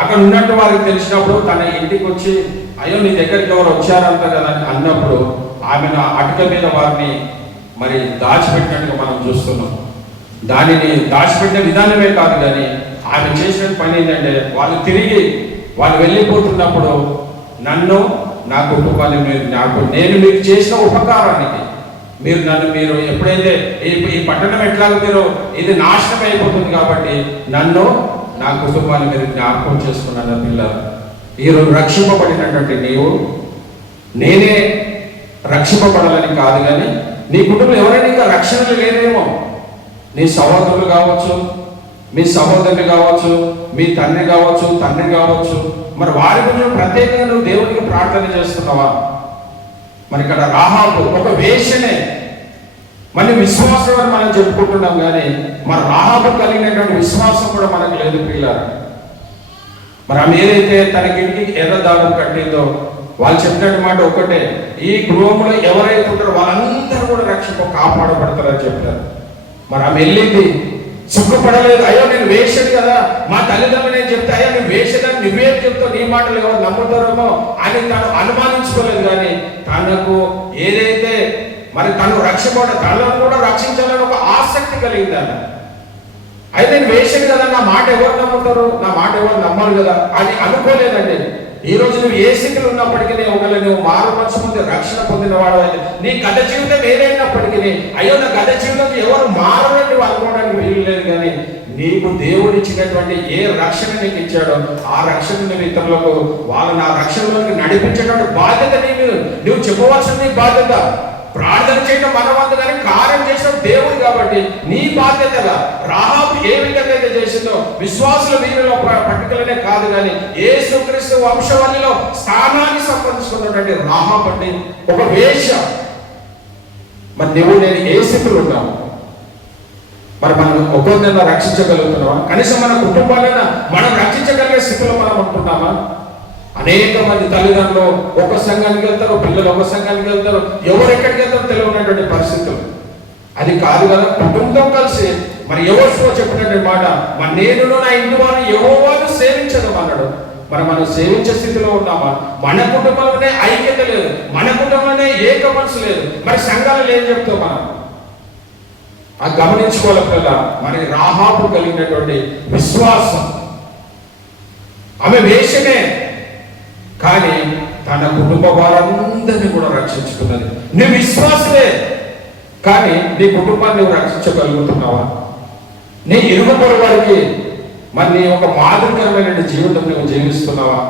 అక్కడ ఉన్నట్టు వారికి తెలిసినప్పుడు తన ఇంటికి వచ్చి అయ్యో నీ దగ్గరికి ఎవరు వచ్చారంట కదా అని అన్నప్పుడు ఆమెను అటుక మీద వారిని మరి దాచిపెట్టినట్టుగా మనం చూస్తున్నాం. దానిని దాచిపెట్టిన విధానమే కాదు, కానీ ఆమె చేసిన పని ఏంటంటే వాళ్ళు వెళ్ళిపోతున్నప్పుడు నన్ను నా కుటుంబాన్ని నేను మీకు చేసిన ఉపకారానికి మీరు ఎప్పుడైతే ఈ పట్టణం ఎట్లాగో మీరు ఇది నాశనం అయిపోతుంది కాబట్టి నన్ను నా కుటుంబాన్ని మీరు జ్ఞాపకం చేసుకున్నాను పిల్లలు. ఈరోజు రక్షింపబడినటువంటి నేనే రక్షింపబడాలని కాదు, కానీ నీ కుటుంబం ఎవరైనా ఇంకా రక్షణలు లేరేమో, నీ సహోదరులు కావచ్చు, మీ సహోదరులు కావచ్చు, మీ తండ్రి కావచ్చు, మరి వారి గురించి ప్రత్యేకంగా నువ్వు దేవుడికి ప్రార్థన చేస్తున్నావా? మరి ఇక్కడ రాహాబు ఒక వేశ్యనే, మరి విశ్వాసం అని మనం చెప్పుకుంటున్నాం, కానీ మరి రాహాబు కలిగినటువంటి విశ్వాసం కూడా మనకు లేదు పిల్లలు. మరి ఆమె ఏదైతే తనకింటికి ఎర్రదారం కట్టిందో వాళ్ళు చెప్పినట్టు మాట ఒకటే, ఈ గృహంలో ఎవరైతే ఉంటారో వాళ్ళందరూ కూడా కాపాడబడతారని చెప్పారు. మరి ఆమె వెళ్ళింది, సిగ్గుపడలేదు. అయ్యో నేను వేషని కదా, మా తల్లిదండ్రులు నేను చెప్తే అయ్యో నువ్వు వేషదని నువ్వేం చెప్తావు, నీ మాటలు ఎవరు నమ్ముతారేమో అని తను అనుమానించుకోలేదు. కానీ తనకు ఏదైతే మరి తను తనను కూడా రక్షించాలని ఒక ఆసక్తి కలిగింది ఆమె. అయితే నేను వేషని కదా, నా మాట ఎవరు నమ్ముతారు, నా మాట ఎవరు నమ్మరు కదా అని అనుకోలేదండి. ఈ రోజు నువ్వు ఏ స్థితిలో ఉన్నప్పటికీ ఒకవేళ నువ్వు మారు మనసు పొంది రక్షణ పొందిన వాడు అయితే నీ గత జీవితం ఏదైనప్పటికీ అయ్యో నా గత జీవితం ఎవరు మారని అనుకోవడానికి వీలు లేదు. కానీ నీకు దేవుడు ఇచ్చినటువంటి ఏ రక్షణ నీకు ఇచ్చాడో ఆ రక్షణ నువ్వు ఇతరులకు నా రక్షణలోకి నడిపించేటువంటి బాధ్యత నువ్వు చెప్పవలసిన నీ బాధ్యత. ప్రార్థన చేయడం మనవంతు, కానీ కార్యం చేసిన దేవుడు కాబట్టి నీ బాధ్యతగా రాహాబు ఏ విధంగా అయితే చేసిందో విశ్వాసుల వీరిలో పట్టికలనే కాదు, కానీ యేసుక్రీస్తు వంశవల్లిలో స్థానాన్ని సంపాదించుకున్నటువంటి రాహాబు అంటే ఒక వేశ్య. మరి నువ్వు నేను ఏ స్థితిలో ఉన్నాము? మరి మనం ఒక్కొక్కరిని రక్షించగలుగుతున్నామా? కనీసం మన కుటుంబాలైనా మనం రక్షించగలిగే స్థితిలో మనం ఉంటున్నామా? అనేక మంది తల్లిదండ్రులు ఒక సంఘానికి వెళ్తారు, పిల్లలు ఒక సంఘానికి వెళ్తారు, ఎవరు ఎక్కడికి వెళ్తారో తెలియనటువంటి పరిస్థితులు. అది కాదు కదా, కుటుంబం కలిసి మరి యెహోషువ చెప్పినటువంటి మాట, మరి నేను నా ఇంటి వారిని యెహోవాను సేవించడం అన్నాడు. మరి మనం సేవించే స్థితిలో ఉన్నామా? మన కుటుంబంలోనే ఐక్యత లేదు, మన కుటుంబంలోనే ఏక మనసు లేదు. మరి సంఘాలు ఏం చెప్తావు? మనం ఆ గమనించుకోవాలి పిల్ల. మరి రాహాబు కలిగినటువంటి విశ్వాసం, ఆమె వేషనే కానీ తన కుటుంబ వారందరినీ కూడా రక్షించుకున్నది. నీ విశ్వాసమే కానీ నీ కుటుంబాన్ని నువ్వు రక్షించగలుగుతున్నావా? నీ ఇరుగు పొరుగు వారికి మరి నీ ఒక మాదిరికరమైన జీవితం నువ్వు జీవిస్తున్నావా?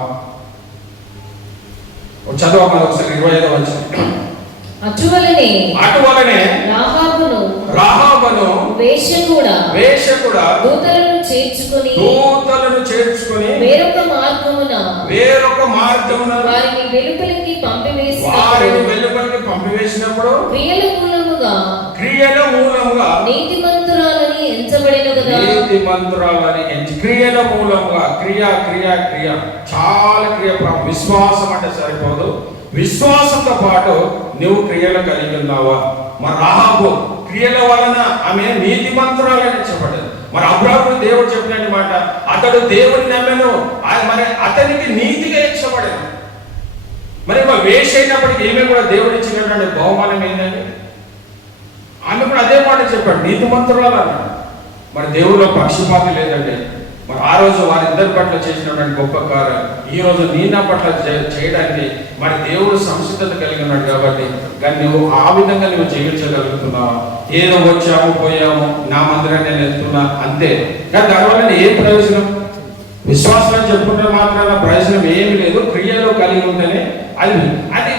చదవమని ఒకసారి 25వ వచనం. అటువలనే రాహాబును వేశ్యకుడా దూతలను చేర్చుకొని వేరొక మార్గమున వారిని వెలుపలికి పంపివేసినప్పుడు క్రియల మూలముగా నీతిమంతురాలని ఎంచి క్రియల మూలముగా క్రియ చాలా క్రియ. విశ్వాసం అంటే సరిపోదు, విశ్వాసంతో పాటు నువ్వు క్రియలు కలిగి ఉన్నావా? మరి రాహాబు క్రియల వలన ఆమె నీతిమంతురాలని చెప్పబడింది. మరి అబ్రాహాము దేవుడు చెప్పిన మాట, అతడు దేవుని నమ్మెను, మరి అతనికి నీతిగా ఎంచబడింది. మరి వేష అయినప్పటికీ ఈమె కూడా దేవుడు ఇచ్చినటువంటి బహుమానం ఏంటండి? ఆమె కూడా అదే మాట చెప్పాడు, నీతిమంతురాలని. మరి దేవుడిలో పక్షపాతి లేదండి. మరి ఆ రోజు వారిద్దరి పట్ల చేసినటువంటి గొప్ప కార్యం ఈ రోజు నీ నా పట్ల చేయడానికి మరి దేవుడు సంసిద్ధత కలిగి ఉన్నాడు కాబట్టి, కానీ నువ్వు ఆ విధంగా నువ్వు జీవించగలుగుతున్నావా? ఏదో వచ్చాము పోయాము, నా మందిరాన్ని నేను వెళ్తున్నా అంతే. కానీ దానివల్ల ఏ ప్రయోజనం? విశ్వాసం చెప్పుకుంటే మాత్రాన ప్రయోజనం ఏమి లేదు. క్రియలో కలిగి ఉంటేనే అది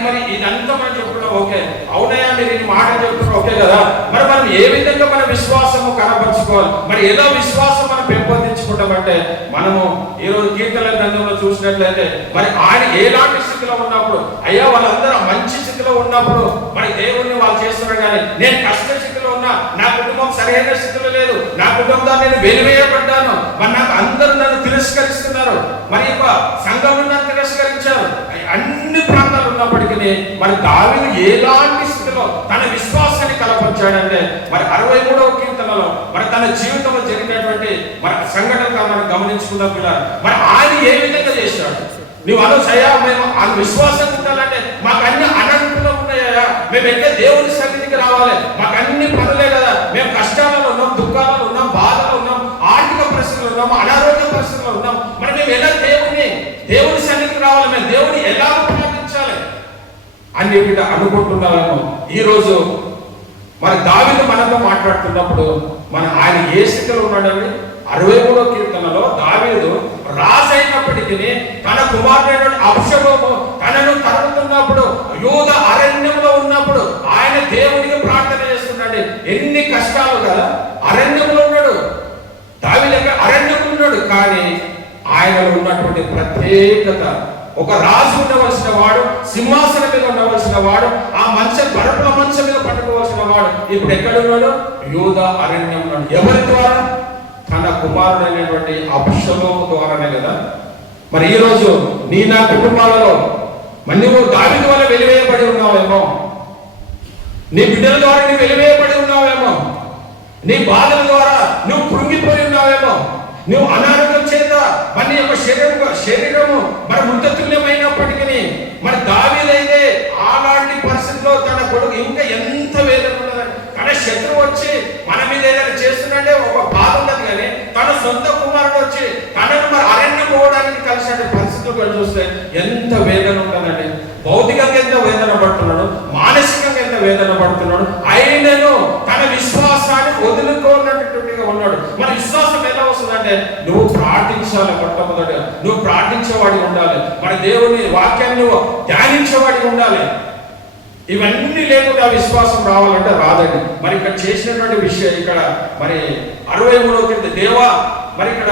మరి ఇదంతా మనం చెప్పుకున్నాం. ఓకే, అవునయ్యా మీరు ఈ మాట చెప్తున్నారు, ఓకే కదా. మరి మనం ఏ విధంగా మన విశ్వాసము కనపరుచుకోవాలి? మరి ఏదో విశ్వాసం మనం పెంపొందించుకుంటామంటే, మనము ఈరోజు కీర్తన గ్రంథంలో చూసినట్లయితే మరి ఆయన ఎలాంటి స్థితిలో ఉన్నప్పుడు, అయ్యా వాళ్ళందరూ మంచి స్థితిలో ఉన్నప్పుడు మరి దేవుణ్ణి వాళ్ళు చేస్తున్నారు. కానీ నేను కష్ట స్థితిలో ఉన్నా, నా కుటుంబం సరైన స్థితిలో లేదు, నా కుటుంబంలో నేను వెలివేయబడ్డాను, మరి నాకు అందరూ నన్ను తిరస్కరిస్తున్నారు, మరి సంఘంలో నన్ను తిరస్కరించారు, అన్ని ప్రాంతాలు ఉన్నప్పటికీ మరి దావీదు ఎలాంటి స్థితిలో తన విశ్వాసాన్ని కలపరిచాడంటే, మరి 63వ కీర్తనలో మరి తన జీవితంలో జరిగినటువంటి మరి సంఘటన మనం గమనించుకుందాం పిల్లలు. మరి ఆయన ఏ విధంగా చేశాడు? నువ్వు అనొచ్చయ్యా, మేము ఆ విశ్వాసం ఉండాలంటే మాకు అన్ని అనంతలో ఉన్నాయా, మేము ఎక్కడ దేవుని సన్నిధికి రావాలి, మాకు అన్ని పనులే కదా, మేము కష్టాలలో ఉన్నాం, దుఃఖాలలో ఉన్నాం, బాధలో ఉన్నాం, ఆర్థిక పరిస్థితులు ఉన్నాము, అనారోగ్య పరిస్థితుల్లో ఉన్నాం, మరి మేము ఎలా దేవుని సన్నిధికి రావాలి, మేము దేవుని ఎలా ప్రార్థించాలి అని అనుకుంటున్నాము. ఈరోజు మరి దావీదు మనతో మాట్లాడుతున్నప్పుడు ఆయన ఏ స్థితిలో ఉన్నాడని 63వ కీర్తనలో దావీదు రాజు అయినప్పటికీ తన కుమారుడైన అబ్షలోము తనను తరుముతున్నప్పుడు, యూద అరణ్యంలో ఉన్నప్పుడు ఆయన దేవునికి ప్రార్థన చేస్తున్నాడు. ఎన్ని కష్టాలు కదా, అరణ్యంలో ఉన్నాడు దావీదు, అరణ్యంలో ఉన్నాడు. కానీ ఆయనలో ఉన్నటువంటి ప్రత్యేకత, ఒక రాజు ఉండవలసిన వాడు, సింహాసనం మీద ఉండవలసిన వాడు, ఆ బరపుల మంచం మీద పట్టుకోవలసిన వాడు ఇప్పుడు ఎక్కడున్నాడు? యూద అరణ్యంలో. ఎవరి ద్వారా? తన కుమారుడైనటువంటి అబ్షలోము ద్వారానే కదా. మరి ఈ రోజు నీ నా కుటుంబాలలో మరి నువ్వు దావీదు వల్ల వెలివేయబడి ఉన్నావేమో, నీ బిడ్డల ద్వారా నువ్వు వెలివేయబడి ఉన్నావేమో, నీ బాధల ద్వారా నువ్వు కృంగిపోయి ఉన్నావేమో, నువ్వు అనారోగ్యం చేత మరి నీ యొక్క శరీరము మరి మృతతుల్యమైనప్పటికీ మరి దావీదైతే అలాంటి పరిస్థితిలో తన కొడుకు ఇంకా ఎంత వేదన ఉన్నదని, తన శత్రువు వచ్చి మన మీద ఏదైనా చేస్తున్నట్టే ఒక బాధ ఉండదు. కానీ తన సొంత కుమారుడు వచ్చి తనను మరి అరణ్యం పోవడానికి కలిసిన పరిస్థితులు చూస్తే ఎంత వేదన ఉంటుందండి. భౌతికంగా ఎంత వేదన పడుతున్నాడు, మానసికంగా ఎంత వేదన పడుతున్నాడు. అయినను తన విశ్వాసాన్ని వదులుకోనట్టుగా ఉన్నాడు. మన విశ్వాసం ఎలా వస్తుందంటే, నువ్వు ప్రార్థించాలి. మొట్టమొదటి నువ్వు ప్రార్థించేవాడి ఉండాలి, మన దేవుని వాక్యాన్ని నువ్వు ధ్యానించేవాడి ఉండాలి. ఇవన్నీ లేకుండా విశ్వాసం రావాలంటే రాదండి. మరి ఇక్కడ చేసినటువంటి విషయం ఇక్కడ మరి 63వ కీర్తన దేవా, మరి ఇక్కడ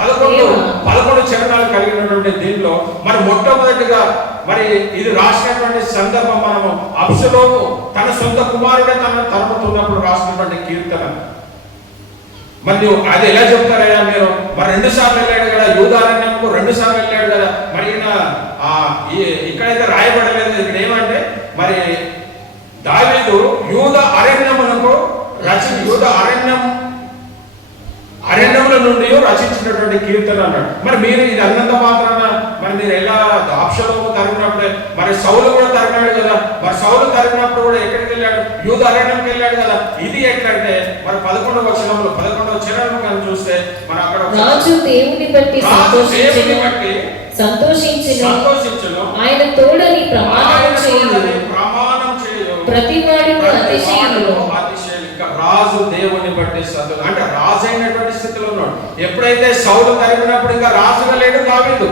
11 చరణాలు కలిగినటువంటి దీనిలో మరి మొట్టమొదటిగా మరి ఇది రాసినటువంటి సందర్భం మనము అబ్షలోము తన సొంత కుమారుడే తనను తరుముతున్నప్పుడు రాసినటువంటి కీర్తన. మరి నువ్వు అది ఎలా చెప్తారయ్యా మీరు? మరి 2 సార్లు వెళ్ళాడు కదా, యూదారణ్యంకు 2 సార్లు వెళ్ళాడు కదా. మరి ఇక్కడైతే రాయబడలేదు. ఇక్కడ ఏమంటే మరి దావీదు యూద అరణ్యమునకు యూద అరణ్యముల నుండి రచించినటువంటి కీర్తన అన్నాడు. మరి మీరు ఇది అన్నంత మాత్రాన మరి మీరు ఎలా అబ్షలోము తరిమినప్పుడే మరి సౌలు కూడా తరిమాడు కదా, మరి సౌలు తరిమినప్పుడు కూడా ఎక్కడికి వెళ్ళాడు? యూద అరణ్యంకి వెళ్ళాడు కదా. ఇది ఎట్లంటే మరి 11వ వచనంలో మనం చూస్తే మన అక్కడ రాజు దేవుని బట్టి సంతోషించును, ఆయన తోడని ప్రమాణం చేయు, ప్రతివాడును అతిశయుడు. ఇంకా రాజు దేవుని బట్టి సంతోషం అంటే రాజు అయినటువంటి స్థితిలో ఉన్నాడు. ఎప్పుడైతే సౌలు తరిమినప్పుడు ఇంకా రాజుగా లేడు దావీదు.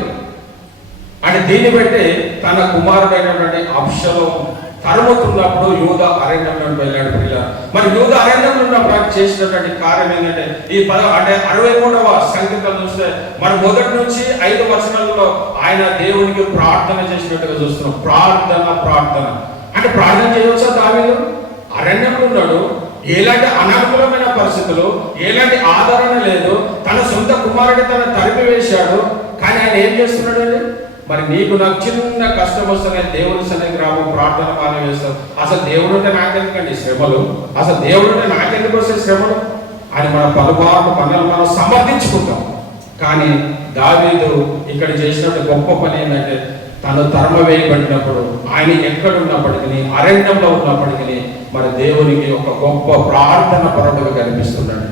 అంటే దీన్ని బట్టి తన కుమారుడైనటువంటి అబ్షలోము తరుముతున్నప్పుడు యూద అరణ్యంలో వెళ్ళాడు పిల్ల. మరి యూద అరణ్యంలో ఉన్నప్పుడు ఆయన చేసినటువంటి కార్యం ఏంటంటే ఈ 63వ సంకీర్తన చూస్తే మరి 1 నుంచి 5 వచనాలలో ఆయన దేవునికి ప్రార్థన చేసినట్టుగా చూస్తున్నాం. ప్రార్థన అంటే ప్రార్థన చేయవచ్చా? దావీదు అరణ్యంలో ఉన్నాడు, ఎలాంటి అననుకూలమైన పరిస్థితులు, ఎలాంటి ఆదరణ లేదు, తన సొంత కుమారుడి తన తరిమి వేశాడు. కానీ ఆయన ఏం చేస్తున్నాడు అండి? మరి నీకు నాకు చిన్న కష్టం వస్తేనే దేవుని సన్నిధికి రాము, ప్రార్థన మానే వేస్తాం. అసలు దేవుడు అంటే నాకెందుకండి శ్రమలు? అసలు దేవుడు అంటే నాకెందుకు వస్తే శ్రమలు అని మన పలుబాటు మనల్ని మనం సమర్థించుకుంటాం. కానీ దావీదు ఇక్కడ చేసినట్టు గొప్ప పని ఏంటంటే తను తరమ వేయబడినప్పుడు ఆయన ఎక్కడున్నప్పటికీ, అరణ్యంలో ఉన్నప్పటికీ మరి దేవునికి ఒక గొప్ప ప్రార్థన పరుడుగా కనిపిస్తున్నాడు.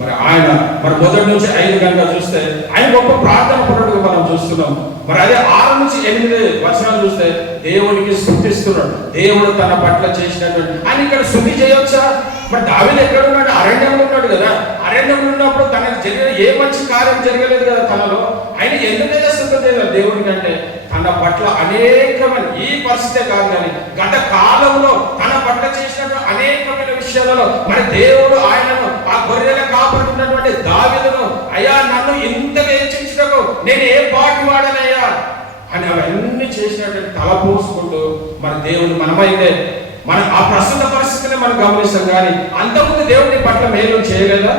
మరి ఆయన మరి 1 నుంచి 5 కనుక చూస్తే ఆయన గొప్ప ప్రార్థన పరుడుగా మనం చూస్తున్నాం. మరి అదే 6 నుంచి 8 వచనాలు చూస్తే దేవునికి స్తుతిస్తున్నాడు. దేవుడు తన పట్ల చేసినటువంటి ఆయన ఇక్కడ స్తుతి చేయొచ్చా? మరి దావీదు ఎక్కడ ఉన్నాడు? అరణ్యంలో ఉన్నాడు కదా. అరణ్యంలో ఉన్నప్పుడు తనకు జరిగిన ఏ మంచి కార్యం జరగలేదు కదా తనలో. ఆయన ఎందుకైనా స్తుతి చేయాలి దేవునికి అంటే తన పట్ల అనేకమైన ఈ పరిస్థితే కాదు కానీ గత కాలంలో తన పట్ల చేసినటువంటి అనేకమైన విషయాలలో మరి దేవుడు ఆయనను ఆ గొర్రెల కాపాడుతున్నటువంటి దావీదును అయ్యా నన్ను ఇంతగా హెచ్చించుటకు నేను ఏ పాటి వాడనయ్యా అని అవన్నీ చేసినటువంటి తలపోసుకుంటూ మరి దేవుడు మనమైతే మన ఆ ప్రస్తుత పరిస్థితిని మనం గమనిస్తాం. కానీ అంతకుముందు దేవుడిని పట్ల మేలు చేయలేదా?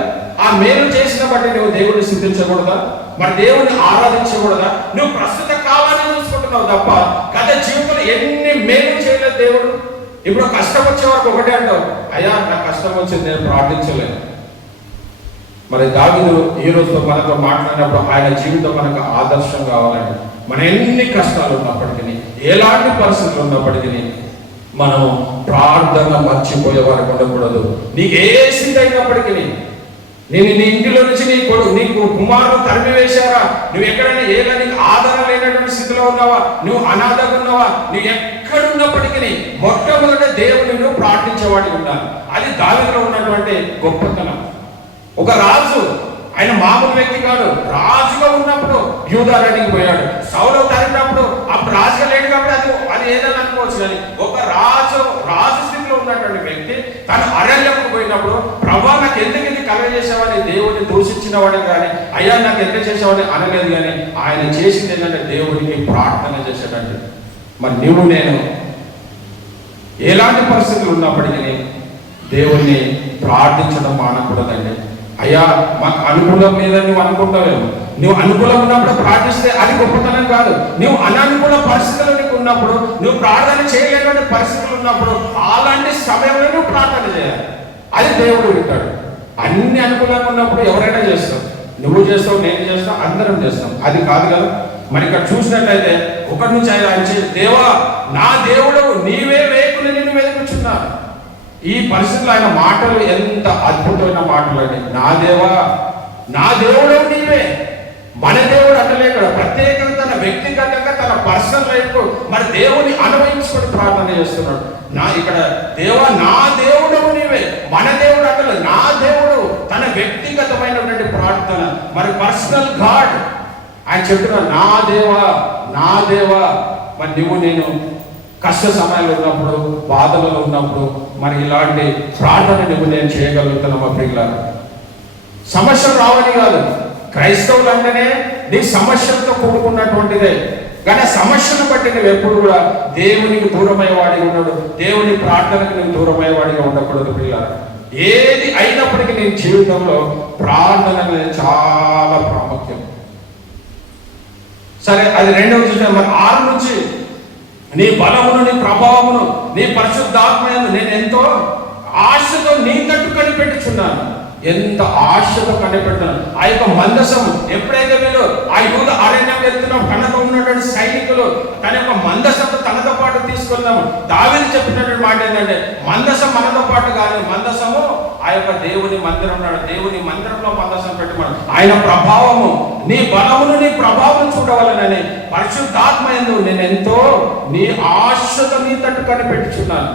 ఆ మేలు చేసిన బట్టి నువ్వు దేవుడిని స్థుతించకూడదా? మరి దేవుడిని ఆరాధించకూడదా? నువ్వు ప్రస్తుత కాలాన్ని చూసుకుంటున్నావు తప్ప గత జీవితంలో ఎన్ని మేలు చేయలేదు దేవుడు. ఇప్పుడు కష్టం వచ్చే వరకు ఒకటే అంటావు, అయ్యా నాకు కష్టం వచ్చింది, నేను ప్రార్థించలేను. మరి దావీదు ఈ రోజు మనతో మాట్లాడినప్పుడు ఆయన జీవితం మనకు ఆదర్శం కావాలండి. మన ఎన్ని కష్టాలు ఉన్నప్పటికీ, ఎలాంటి పరిస్థితులు ఉన్నప్పటికీ మనం ప్రార్థన మర్చిపోయే వారికి ఉండకూడదు. నీకు ఏ స్థితి అయినప్పటికీ, నేను నీ ఇంటిలో నుంచి నీకు కుమారుడు తరిమి వేశారా, నువ్వు ఎక్కడైనా ఏదో నీకు ఆదరణ లేనటువంటి స్థితిలో ఉన్నావా, నువ్వు అనాథగా ఉన్నావా, నువ్వు ఎక్కడున్నప్పటికీ మొట్టమొదట దేవుని నువ్వు ప్రార్థించేవాడికి ఉండాలి. అది దావీదులో ఉన్నటువంటి గొప్పతనం. ఒక రాజు, ఆయన మామూలు వ్యక్తి కాదు, రాజుగా ఉన్నప్పుడు యూదా అరణ్యానికి పోయాడు. సౌలు తరిమినప్పుడు అప్పుడు రాజుగా లేడు కాబట్టి అది ఏదైనా అనుకోవచ్చు. కానీ ఒక రాజు స్థితిలో ఉన్నటువంటి వ్యక్తి తను అరణ్యంకు పోయినప్పుడు ప్రభా నాకు ఎందుకు ఇది కలగజేసేవాడిని దేవుడిని దూషించిన వాడిని కానీ అయ్యా నాకు ఎంత చేసేవాడిని అనలేదు. కానీ ఆయన చేసింది ఏంటంటే దేవుడికి ప్రార్థన చేసేటండి. మరి నువ్వు నేను ఎలాంటి పరిస్థితులు ఉన్నప్పటికీ దేవుణ్ణి ప్రార్థించడం మానకూడదండి. అయ్యా మాకు అనుకూలం మీద నువ్వు అనుకుంటావేమో, నువ్వు అనుకూలం ఉన్నప్పుడు ప్రార్థిస్తే అది గొప్పతనం కాదు. నువ్వు అననుకూల పరిస్థితులు నీకు ఉన్నప్పుడు, నువ్వు ప్రార్థన చేయలేని పరిస్థితులు ఉన్నప్పుడు అలాంటి సమయంలో నువ్వు ప్రార్థన చేయాలి. అది దేవుడు వింటాడు. అన్ని అనుకూలంగా ఉన్నప్పుడు ఎవరైనా చేస్తాం, నువ్వు చేస్తావు, నేను చేస్తావు, అందరం చేస్తాం. అది కాదు కదా. మరి ఇక్కడ చూసినట్లయితే 1 నుంచి 5 ఆయన దేవా నా దేవుడు నీవే వేకుని నిన్ను వెతుకుచున్నాను. ఈ పరిస్థితుల్లో ఆయన మాటలు ఎంత అద్భుతమైన మాటలు అండి. నా దేవుడు నీవే. మన దేవుడు అంటలే కదా, ప్రత్యేకంగా తన వ్యక్తిగతంగా తన పర్సనల్ లైఫ్ మరి దేవుని అనుభవించుకొని ప్రార్థన చేస్తున్నాడు. ఇక్కడ దేవా నా దేవుడు నీవే, మన దేవుడు అంటే నా దేవుడు, తన వ్యక్తిగతమైనటువంటి ప్రార్థన, మరి పర్సనల్ గాడ్ ఆయన చెప్తున్నాడు. నా దేవా మరి నువ్వు నేను కష్ట సమయాలు ఉన్నప్పుడు, బాధలలో ఉన్నప్పుడు మరి ఇలాంటి ప్రార్థన నువ్వు నేను చేయగలుగుతున్నా. మా ప్రియులారా, సమస్యలు రావని కాదు, క్రైస్తవులు అంటేనే నీ సమస్యలతో కూడుకున్నటువంటిదే. కానీ ఆ సమస్యను బట్టి నువ్వు ఎప్పుడు కూడా దేవునికి దూరమయ్యేవాడిగా ఉన్నాడు, దేవుని ప్రార్థనకు నువ్వు దూరమయ్యేవాడిగా ఉండకూడదు. పిల్లలు ఏది అయినప్పటికీ నీ జీవితంలో ప్రార్థన అనేది చాలా ప్రాముఖ్యం. సరే, అది రెండవ చూసిన మరి 6 నుంచి నీ బలమును, నీ ప్రభావమును, నీ పరిశుద్ధాత్మను నేను ఎంతో ఆశతో నీ తట్టు కనిపెట్టుచున్నాను. ఎంత ఆశతో కనిపెడుతున్నారు. ఆ యొక్క మందసం ఎప్పుడైతే వీళ్ళు ఆ యూద అరణ్యం వెళ్తున్న కన్నతో ఉన్నటువంటి సైనికులు తన యొక్క మందసంతో తనతో పాటు తీసుకెళ్దాము. దావీదు చెప్పినటువంటి మాట ఏంటంటే, మందసం మనతో పాటు కాదు, మందసము ఆ యొక్క దేవుని మందిరం ఉన్నాడు, దేవుని మందిరంలో మందసం పెట్టమని. ఆయన ప్రభావము, నీ బలమును నీ ప్రభావం చూడవాలనని పరిశుద్ధాత్మ యందు నేను ఎంతో నీ ఆశతో నీ తట్టు కనిపెట్టుచున్నాను.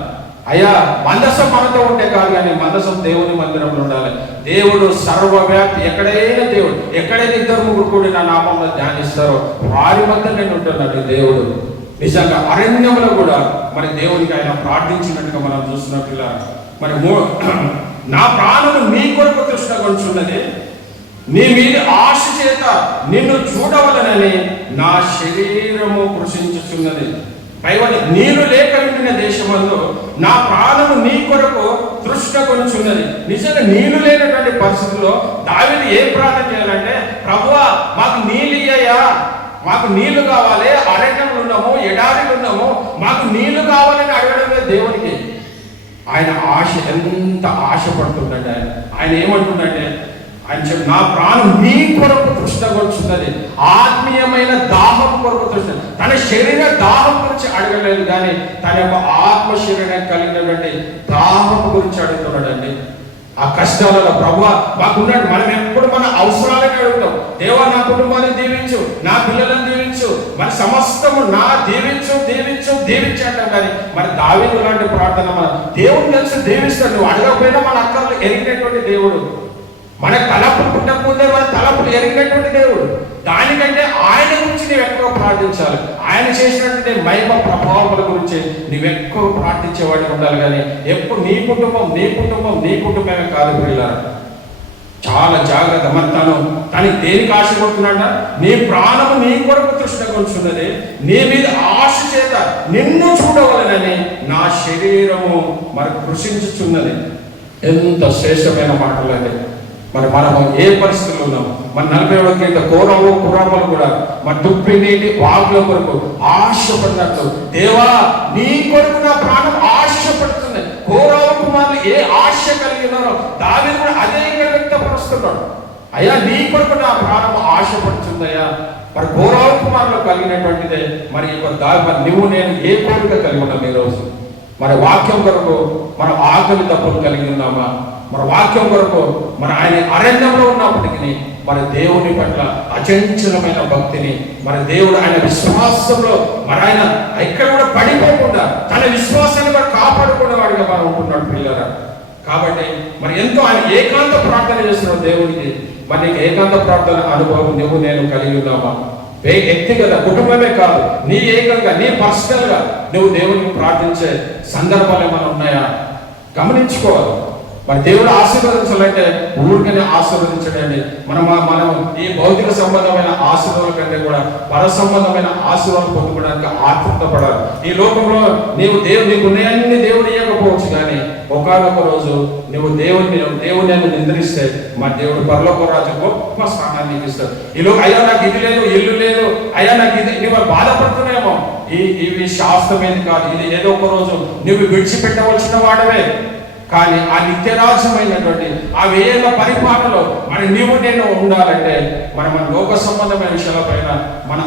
అయ్యా, మందసం మనతో ఉంటే కాదు, కానీ మందసం దేవుని మందిరంలో ఉండాలి. దేవుడు సర్వవ్యాప్తి, ఎక్కడైనా దేవుడు, ఎక్కడైతే ఇద్దరు ముగ్గురు కూడి నా నామంలో ధ్యానిస్తారో వారి మధ్య నేను ఉంటున్నాడు దేవుడు. నిజంగా అరణ్యంలో కూడా మరి దేవునికి ఆయన ప్రార్థించినట్టుగా మనం చూస్తున్నట్లుగా మరి నా ప్రాణము నీ కొరకు తృష్ణ కొనుచున్నది, నీ మీద ఆశ చేత నిన్ను చూడవలనని నా శరీరము కృషించుచున్నది. పైవని నీరు లేక ఉండిన దేశమందు నా ప్రాణము నీ కొరకు తృష్ణ కొనుచున్నది. నిజంగా నీళ్లు లేనటువంటి పరిస్థితుల్లో దావీదు ఏం ప్రార్థన చేయాలంటే, ప్రభువా మాకు నీళ్ళు ఇయ్యయ్యా, మాకు నీళ్లు కావాలి, అరణ్యంలో ఉన్నాము, ఎడారిలో ఉన్నాము, మాకు నీళ్లు కావాలని అడగడమే దేవునికి. ఆయన ఆశ ఎంత ఆశపడుతుందంటే, ఆయన ఏమంటుందంటే, ఆయన చెప్పి నా ప్రాణం నీ కొరకు తృష్ణ కొనుచున్నది, ఆత్మీయమైన దాహం కొరకు తృష్ణ. తన శరీర దాహం గురించి అడగలేదు, కానీ తన యొక్క ఆత్మ శరీరం కలిగినటువంటి దాహం గురించి అడుగుతున్నాడండి. ఆ కష్టాలలో ప్రభువా మాకున్నాడు, మనం ఎప్పుడు మన అవసరాలకి అడుగుతాం. దేవా నా కుటుంబాన్ని దీవించు, నా పిల్లలను దీవించు, మన సమస్తము నా దీవించు దీవించు దీవించు అంటాం. కానీ మరి దావీదు లాంటి ప్రార్థన మన దేవుడు తెలుసు, దీవిస్తాడు. నువ్వు అడగకపోయినా మన అక్కర్లు ఎరిగినటువంటి దేవుడు, మన తలపులు పుట్టకపోతే మన తలపులు ఎరిగినటువంటి దేవుడు. దానికంటే ఆయన గురించి నీవు ఎక్కువ ప్రార్థించాలి. ఆయన చేసినటువంటి మహిమ ప్రభావాల గురించి నీవు ఎక్కువ ప్రార్థించేవాడిని ఉండాలి. కానీ ఎప్పుడు నీ కుటుంబం నీ కుటుంబం నీ కుటుంబమే కాదు పిల్లలు. చాలా జాగ్రత్త. మరి తను దేనికి ఆశపడుతున్నాడ? నీ ప్రాణము నీ కొరకు తృష్ణ కొనుచున్నది, నీ మీద ఆశ చేత నిన్ను చూడవలనని నా శరీరము మరి కృషించుచున్నది. ఎంత శ్రేష్టమైన మాటలు అండి. మరి మనము ఏ పరిస్థితుల్లో ఉన్నాం? మన 41 కోరవు కురాములు కూడా మన దుప్పి నీటి వాగుల కొరకు ఆశపడినట్టు, దేవా నీ కొరకు నా ప్రాణం ఆశపడుతుంది. కోరవు కుమారులు ఏ ఆశ కలిగి ఉన్నారో దావీదు కూడా అదే వ్యక్తపరుస్తున్నాడు. అయ్యా నీ కొరకు నా ప్రాణం ఆశపడుతుందయ్యా. మరి కోరవు కుమారులు కలిగినటువంటిదే మరి నువ్వు నేను ఏ కోరిక కలిగి ఉన్నాం ఈరోజు? మరి వాక్యం కొరకు మనం ఆకలి తప్పులు కలిగి ఉన్నామా? మన వాక్యం కొరకు మన ఆయన అరణ్యంలో ఉన్నప్పటికీ మన దేవుని పట్ల అచంచలమైన భక్తిని, మన దేవుడు ఆయన విశ్వాసంలో మన ఆయన ఎక్కడ కూడా పడిపోకుండా తన విశ్వాసాన్ని కూడా కాపాడుకునే వాడిగా మనం ఉంటున్నాడు పిల్లరా. కాబట్టి మరి ఎంతో ఆయన ఏకాంత ప్రార్థన చేస్తున్నాడు దేవునికి. మరి నీకు ఏకాంత ప్రార్థన అనుభవం నువ్వు నేను కలిగి ఉన్నామా? వ్యక్తిగత కుటుంబమే కాదు, నీ ఏకంగా నీ పర్సనల్ గా నువ్వు దేవునికి ప్రార్థించే సందర్భాలు ఏమైనా ఉన్నాయా గమనించుకోవాలి. మరి దేవుడు ఆశీర్వదించాలంటే ఊరికనే ఆశీర్వదించడండి. మనం ఈ భౌతిక సంబంధమైన ఆశీర్వాదాల కంటే కూడా పర సంబంధమైన ఆశీర్వాదాలు పొందుకోవడానికి ఆతృత పడాలి. ఈ లోకంలో నీవు నీకు ఉన్నాయన్ని దేవుడు ఇవ్వకపోవచ్చు, కానీ ఒకనొక రోజు నువ్వు దేవుని నిందరిస్తే మా దేవుడు పరలోక రాజు గొప్ప స్థానాన్ని ఇస్తాడు. అయ్యా నాకు ఇది లేదు, ఇల్లు లేదు, అయ్యా నాకు ఇది, నువ్వు బాధపడుతున్నాయేమో. ఇవి శాస్త్రమేది కాదు. ఇది ఏదో ఒక రోజు నువ్వు విడిచిపెట్టవలసిన వాడవే. కానీ ఆ నిత్యరాజ్యమైనటువంటి ఆ వేల పరిపాలనలో మరి నీవు నేను ఉండాలంటే మన లోక సంబంధమైన విషయాలపైన మన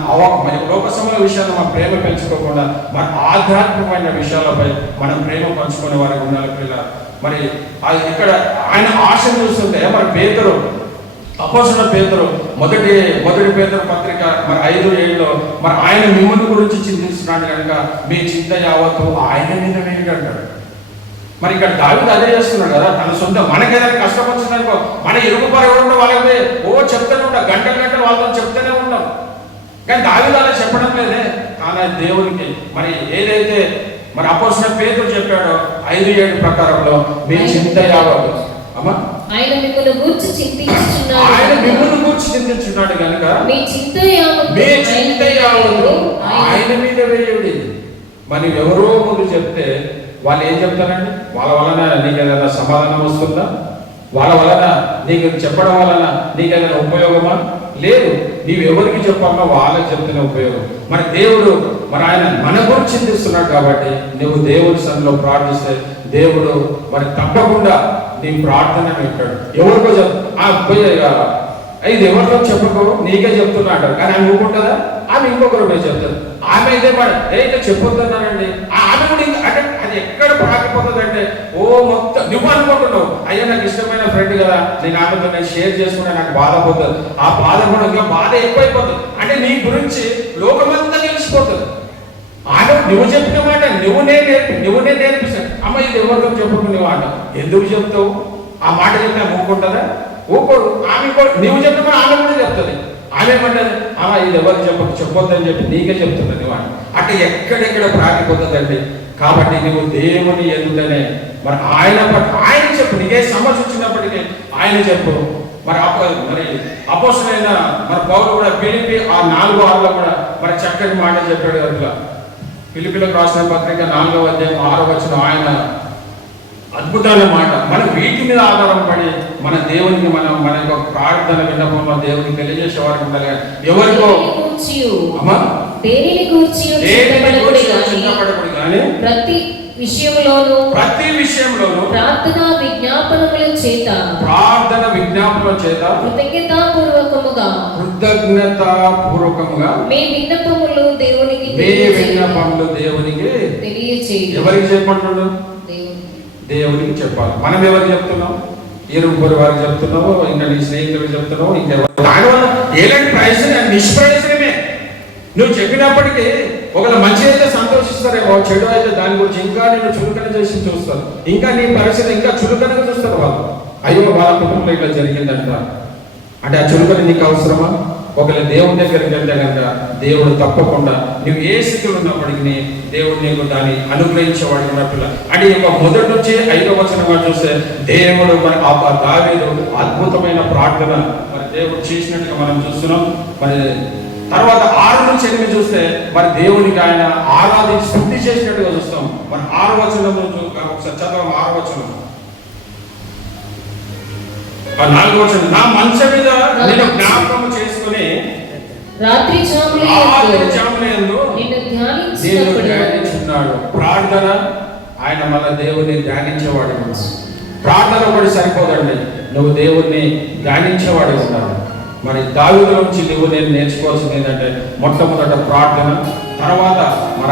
లోక సంబంధ విషయాలను మన ప్రేమ పెంచుకోకుండా మన ఆధ్యాత్మికమైన విషయాలపై మనం ప్రేమ పంచుకునే వారికి ఉండాలి పిల్లలు. మరి ఇక్కడ ఆయన ఆశ చూస్తుంటే మరి పేతురు, అపోస్తలుడైన పేతురు మొదటి పేతురు పత్రిక మరి 5:7 మరి ఆయన మిమ్మల్ని గురించి చింతిస్తున్నాడు కనుక మీ చింత యావత్తు ఆయన మీద వేయండి అంటాడు. మరి ఇక్కడ దావీదు అదే చేస్తున్నాడు కదా. తన సొంత మనకేదైనా కష్టం వచ్చిందనుకో మన ఇరుగు పరుగుంటే వాళ్ళకి చెప్తూనే ఉంటాం, గంటలు వాళ్ళతో చెప్తూనే ఉంటాం. కానీ దావీదు అలా చెప్పడం లేదే. కానీ దేవునికి మరి ఏదైతే మరి అపోస్తలుడైన పేతురు చెప్పాడో 5:7 ప్రకారంలో మీ చింత యావత్తు ఆయన మిమ్మల్ని గూర్చి చింతించున్నాడు కనుక మీ చింత యావత్తు ఆయన మీద వేయుడి. మరి ఎవరో ముందు చెప్తే వాళ్ళు ఏం చెప్తారండి? వాళ్ళ వలన నీకు ఏదైనా సమాధానం వస్తుందా? వాళ్ళ వలన నీకు చెప్పడం వలన నీకు ఏదైనా ఉపయోగమా? లేదు. నీవు ఎవరికి చెప్పాలో వాళ్ళకి చెప్తేనే ఉపయోగం. మరి దేవుడు మరి ఆయన మన గురించి చింతిస్తున్నాడు కాబట్టి నువ్వు దేవుడి సన్నిధిలో ప్రార్థిస్తే దేవుడు మరి తప్పకుండా నీ ప్రార్థన వింటాడు. ఎవరికో ఇది ఎవరితో చెప్పకు, నీకే చెప్తున్నా అంటారు. కానీ ఆమె ఊరుకుంటుందా? ఆమె ఇంకొకరు చెప్తారు. ఆమె అయితే అయితే చెప్పొద్దన్నానండి. ఆమె కూడా ఇంకా అంటే అది ఎక్కడ పాకిపోతుంది అంటే మొత్తం నువ్వు అనుకుంటున్నావు, అయ్యా నాకు ఇష్టమైన ఫ్రెండ్ కదా, నేను ఆమెతో నేను షేర్ చేసుకుంటే నాకు బాధపోతుంది. ఆ బాధ కూడా ఇంకా బాధ ఎక్కువైపోతుంది. అంటే నీ గురించి లోకమంతా తెలిసిపోతుంది. ఆమె నువ్వు చెప్పిన మాట నువ్వునే నేర్పిస్తాను. అమ్మ ఇది ఎవరితో చెప్పుకునే మాట ఎందుకు చెప్తావు? ఆ మాట చెప్తే ఊరుకుంటుందా? ఊరుకోడు. ఆమె నువ్వు చెప్పిన ఆమె కూడా చెప్తుంది. ఆమె ఏమంటది? అమ్మ ఇది ఎవరు చెప్పొద్దని చెప్పి నీకే చెప్తున్నది వాడు. అంటే ఎక్కడెక్కడ ప్రాగిపోతుందండి. కాబట్టి నువ్వు దేవుని ఎదుటనే మరి ఆయన చెప్పు, నీకే సమస్య వచ్చినప్పటికీ ఆయన చెప్పు. మరి అపోస్తలుడైన మరి పౌలు కూడా ఫిలిప్పీ 4:6 కూడా మరి చక్కని మాట చెప్పాడు కదా. ఫిలిప్పీలకు రాసిన పత్రిక 4వ అధ్యాయం 6వ వచనం ఆయన అద్భుతమైన మాట. మనం వీటి మీద ఆధారపడి మన దేవునికి మన యొక్క ప్రార్థన విన్నపంలో దేవునికి తెలియజేసే వారికి ఉండాలి. ఎవరికో చింతపడకూడదు కానీ ప్రతి విషయంలోనూ ప్రార్థన విజ్ఞాపనముల చేత కృతజ్ఞతాపూర్వకముగా మీ విన్నపములు దేవునికి తెలియచేయండి. ఎవరికి చెప్పంటున్నాడు? దేవునికి చెప్పాలి. మనం ఎవరికి చెప్తున్నాం? ఇరువురు వారికి చెప్తున్నావు, ఇంకా నీ స్నేహితులకు చెప్తున్నావు, ఇంకెవరు. దానివల్ల ఎలాంటి ప్రయోజనం? నిష్ప్రయోజనమే. నువ్వు చెప్పినప్పటికీ ఒకవేళ మంచి అయితే సంతోషిస్తారేమో, చెడు అయితే దాని గురించి ఇంకా నేను చులకన చేసి చూస్తారు. ఇంకా నీ పరిస్థితి ఇంకా చులకనగా చూస్తారు వాళ్ళు. అయ్యో వాళ్ళ కుటుంబంలో ఇట్లా జరిగిందంట అంటే ఆ చులకన నీకు అవసరమా? ఒకవేళ దేవుని దగ్గరికి వెళ్తే కనుక దేవుడు తప్పకుండా నువ్వు ఏ స్థితిలో ఉన్నప్పటికీ దేవుడు నీకు దాన్ని అనుగ్రహించేవాడు ఉన్నట్టుగా. అంటే ఇక మొదటి నుంచి 5వ వచనంగా చూస్తే దేవుడు మరి దావీదు అద్భుతమైన ప్రార్థన మరి దేవుడు చేసినట్టుగా మనం చూస్తున్నాం. మరి తర్వాత 6 నుంచి 8 చూస్తే మరి దేవునికి ఆయన ఆరాధించి స్తుతి చేసినట్టుగా చూస్తాం. మరి 6వ వచనం ఒకసారి చదవం. 6వ వచనం 4వ వచనం, నా మంచం మీద నేను జ్ఞాపకం చేసుకుని రాత్రి జాములందు నిన్ను ధ్యానించున్నాడు. ప్రార్థన ఆయన మళ్ళా దేవుణ్ణి ధ్యానించేవాడు. ప్రార్థన ఒకటి సరిపోదండి, నువ్వు దేవుణ్ణి ధ్యానించేవాడు ఉన్నాడు. మరి దావీదు నుంచి నువ్వు నేను నేర్చుకోవాల్సింది ఏంటంటే మొట్టమొదట ప్రార్థన, తర్వాత మరి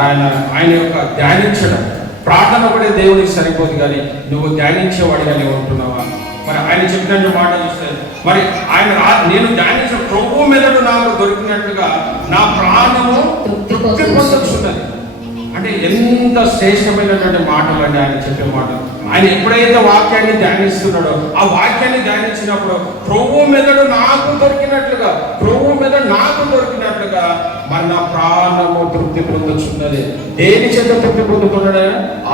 ఆయన యొక్క ధ్యానించడం. ప్రార్థన ఒకటే దేవునికి సరిపోదు, కానీ నువ్వు ధ్యానించేవాడిగా నీవు ఉంటున్నావా? మరి ఆయన చెప్పినట్టు మాట చూస్తే మరి ఆయన నేను ధ్యానించిన ప్రభువు మెదడు నాకు దొరికినట్లుగా నా ప్రాణము తృప్తి పొందుతున్నది. అంటే ఎంత శ్రేష్టమైనటువంటి మాటలు అండి ఆయన చెప్పే మాటలు. ఆయన ఎప్పుడైతే వాక్యాన్ని ధ్యానిస్తున్నాడో ఆ వాక్యాన్ని ధ్యానించినప్పుడు ప్రభువు మెదడు నాకు దొరికినట్లుగా మరి నా ప్రాణము తృప్తి పొందుతున్నది. దేని చేత తృప్తి పొందుతున్నాడా?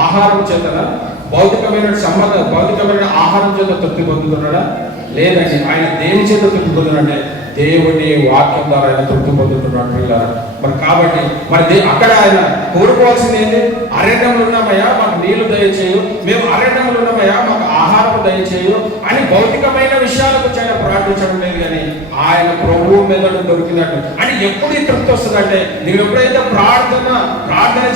ఆహారం చేతనా? భౌతికమైన ఆహారం చేత తృప్తి పొందుతున్నాడా? లేదండి. ఆయన దేని చేత తృప్తి పొందుతున్నాడంటే దేవుని వాక్యం ద్వారా ఆయన తృప్తి పొందుతున్నాడు. మరి కాబట్టి మరి అక్కడ ఆయన కోరుకోవాల్సింది ఏంటి? అరణ్యంలో ఉన్నామయ్యా మాకు నీళ్లు దయచేయు, మేము అరణ్యంలో ఉన్నామయ్యా మాకు ఆహారం దయచేయు అని భౌతికమైన విషయాలకు ఆయన ప్రార్థించడం లేదు, కానీ ఆయన ప్రభువు మెదడు దొరికినట్టు. అంటే ఎప్పుడు ఈ తృప్తి వస్తుందంటే నువ్వు ఎప్పుడైతే ప్రార్థన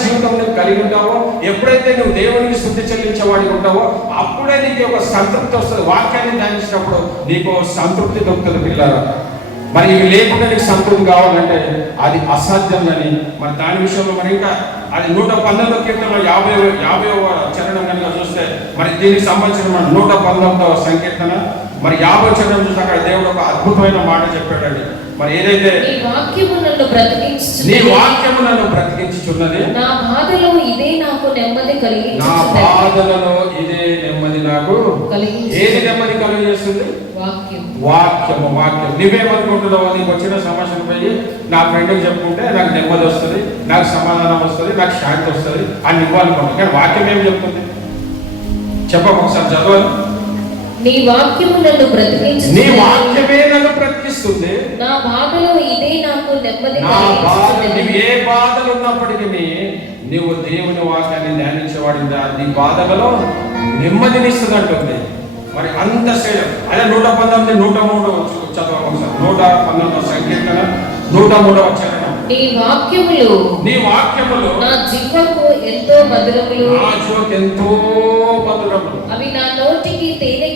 జీవితం నువ్వు కలిగి ఉంటావో, ఎప్పుడైతే నువ్వు దేవునికి స్తుతి చెల్లించేవాడికి ఉంటావో అప్పుడే నీకు ఒక సంతృప్తి వస్తుంది. వాక్యాన్ని ధ్యానించినప్పుడు నీకు సంతృప్తి దొరుకుతుంది పిల్లలు. మరి ఇవి లేకుండా నీకు సంతృప్తి కావాలంటే అది అసాధ్యం. అని మరి దాని విషయంలో మరి ఇంకా అది 119వ కీర్తనలో 50వ చరణం కనుక చూస్తే మరి దీనికి సంబంధించిన మన 119వ సంకీర్తన మరి 50వ చరణం చూస్తే అక్కడ దేవుడు ఒక అద్భుతమైన మాట చెప్పాడండి. మరి ఏదైతే నీ వాక్యము నన్ను బ్రతికించుచున్నది, నా బాధలో ఇదే నెమ్మది నాకు ఏది నెమ్మది కలిగజేస్తుంది? వాక్యము. నువ్వేమనుకుంటున్నావు? నీకు వచ్చిన సమస్యను పోయి నా ఫ్రెండ్కి చెప్పుకుంటే నాకు నెమ్మది వస్తుంది, నాకు సమాధానం వస్తుంది, నాకు శాంతి వస్తుంది అని ఇవ్వాలనుకుంటున్నావు. కానీ వాక్యం ఏం చెప్తుంది చెప్పక ఒకసారి చదవాలి. నీ వాక్యమే నన్ను బ్రతికిస్తుంది. నా బాధలో ఇదే నాకు నెమ్మది. నువ్వు ఏ బాధలు ఉన్నప్పటికీ నువ్వు దేవుని వాక్యాన్ని ధ్యానించేవాడి నీ బాధలలో నెమ్మదినిస్తుంది అంటుంది. మరి అంత శ్రేయం. అదే 119, 103 చదవాలి ఒకసారి. 119వ సంకీర్తన 103వ చరణం. నీ వాక్యములు నా జీవకు ఎంతో మధురములు. అవి నా నోటికి తేనె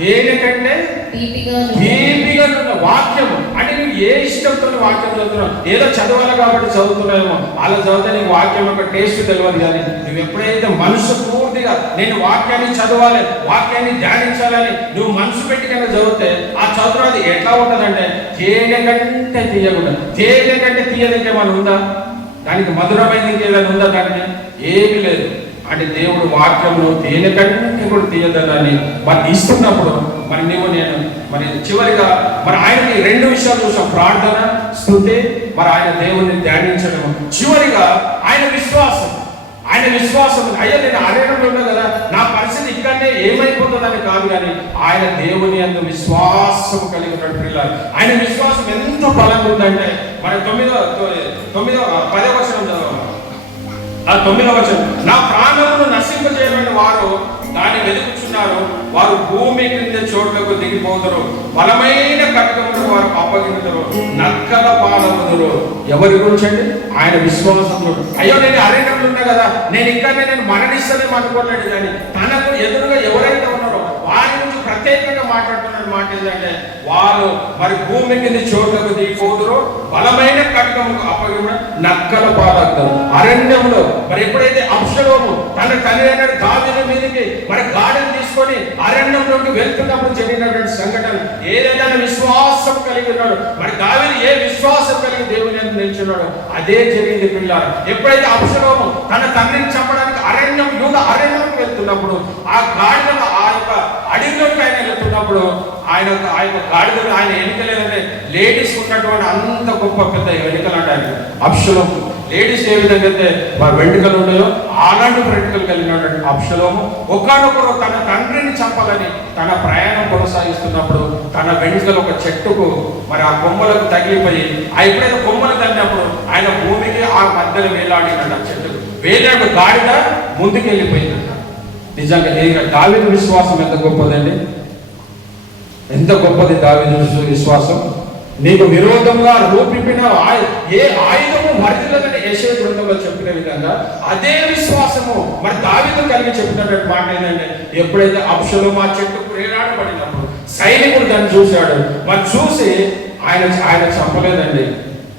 తేనె కంటే తీపిగా తీపిగా ఉన్న వాక్యము. అంటే నువ్వు ఏ ఇష్టంతో వాక్యం చదువుతున్నావు, ఏదో చదవాలి కాబట్టి చదువుతున్నావేమో. అలా చదివితే నీకు వాక్యం యొక్క టేస్ట్ తెలియదు. కానీ నువ్వు ఎప్పుడైతే మనసు పూర్తిగా నేను వాక్యాన్ని చదవాలి, వాక్యాన్ని ధ్యానించాలని నువ్వు మనసు పెట్టి కనుక చదివితే ఆ చదువు అది ఎట్లా ఉంటుందంటే తేనె కంటే తీయకుండా. తేనె కంటే తీయదు ఇంకేమైనా ఉందా? దానికి మధురమైన ఇంకేదైనా ఉందా? దానికి ఏమీ లేదు. అంటే దేవుడు వాక్యంలో తేనె కంటే కూడా తీయదనాన్ని మరి ఇస్తున్నప్పుడు మరి నువ్వు నేను మరి చివరిగా మరి ఆయనకి రెండు విషయాలు చూసాం: ప్రార్థన, స్తుతి, మరి ఆయన దేవుణ్ణి ధ్యానించడం. చివరిగా ఆయన విశ్వాసం. ఆయన విశ్వాసం. అయ్యో నేను అరణ్యంలో ఉన్నా కదా, నా పరిస్థితి ఇక్కడనే ఏమైపోతుందని కాదు, కానీ ఆయన దేవుని యందు విశ్వాసం కలిగి ఉన్నాడు. పిల్లలు, ఆయన విశ్వాసం ఎంత బలంగా ఉందంటే మన 10వ వచనం చదవాలి. ఆ 9వ వచనం: నా ప్రాణమును నశింపజేయమని వారు దాన్ని వెతుకుచున్నారు, వారు భూమి కింద చోట్లకు దిగిపోదురు, బలమైన ఖడ్గమును వారు అప్పగించుదురు, నక్కల పాలవుదురు. ఎవరి గురించి అండి? ఆయన విశ్వాసంలో. అయ్యో నేను అరణ్యంలో ఉన్నా కదా, నేను ఇక్కడనే నేను మరణిస్తానేమో అనుకోలేడు. కానీ తనకు ఎదురుగా ఎవరైతే ఉన్నారో వారి గురించి ప్రత్యేకంగా మాట్లాడుతున్న మాట ఏంటంటే వారు మరి భూమి కింద చోట్లకు దిగిపోదురు, బలమైన ఖడ్గముకు అప్పగించిన నక్కల పాలవుతారు. అరణ్యంలో మరి ఎప్పుడైతే అబ్షలోము తన తండ్రి అయిన దావీదు మీదకి మరి గాడిని తీసుకొని అరణ్యంలోకి వెళ్తున్నప్పుడు జరిగినటువంటి సంఘటన ఏదైనా విశ్వాసం కలిగి ఉన్నాడు. మరి దావీదు ఏ విశ్వాసం కలిగి దేవుని యందు నిలిచున్నాడు అదే జరిగింది. పిల్లలు, ఎప్పుడైతే అబ్షలోము తన తండ్రిని చంపడానికి అరణ్యంలోకి వెళ్తున్నప్పుడు ఆ గాడిదను ఆ యొక్క అడవిలోకి ఆయన వెళ్తున్నప్పుడు ఆయన ఆ యొక్క గాడిదను ఆయన ఎన్నికలేదంటే లేడీస్ ఉన్నటువంటి అంత గొప్ప పెద్ద ఎన్నికలు అంటే ఆయన అబ్షలోము. లేడీస్ ఏ విధంగా అయితే వారి వెంట్రుకలు ఉన్నాయో అలాంటి వెంట్రుకలు కలిగినటువంటి అబ్షలోము ఒకనొకరు తన తండ్రిని చంపాలని తన ప్రయాణం కొనసాగిస్తున్నప్పుడు తన వెంట్రుకలు ఒక చెట్టుకు మరి ఆ కొమ్మలకు తగిలిపోయి ఎప్పుడైతే కొమ్మలు తగినప్పుడు ఆయన భూమికి ఆ మధ్యలో వేలాడినట్టు ఆ చెట్టుకు వేలాడు గాడిద ముందుకు వెళ్ళిపోయిందంట. నిజంగా దావీదు విశ్వాసం ఎంత గొప్పదండి! ఎంత గొప్పది దావీదు విశ్వాసం! నీకు విరోధంగా రూపింపిన ఏ ఆయుధము వర్ధిల్లదని యెషయా గ్రంథంలో చెప్పిన విధంగా అదే విశ్వాసము మరి దావీదు కలిగి చెప్పినటువంటి మాట ఏంటంటే ఎప్పుడైతే అబ్షలోము ఆ చెట్టుకు వేలాడబడినప్పుడు సైనికుడు దాన్ని చూశాడు. మరి చూసి ఆయన చంపలేదండి.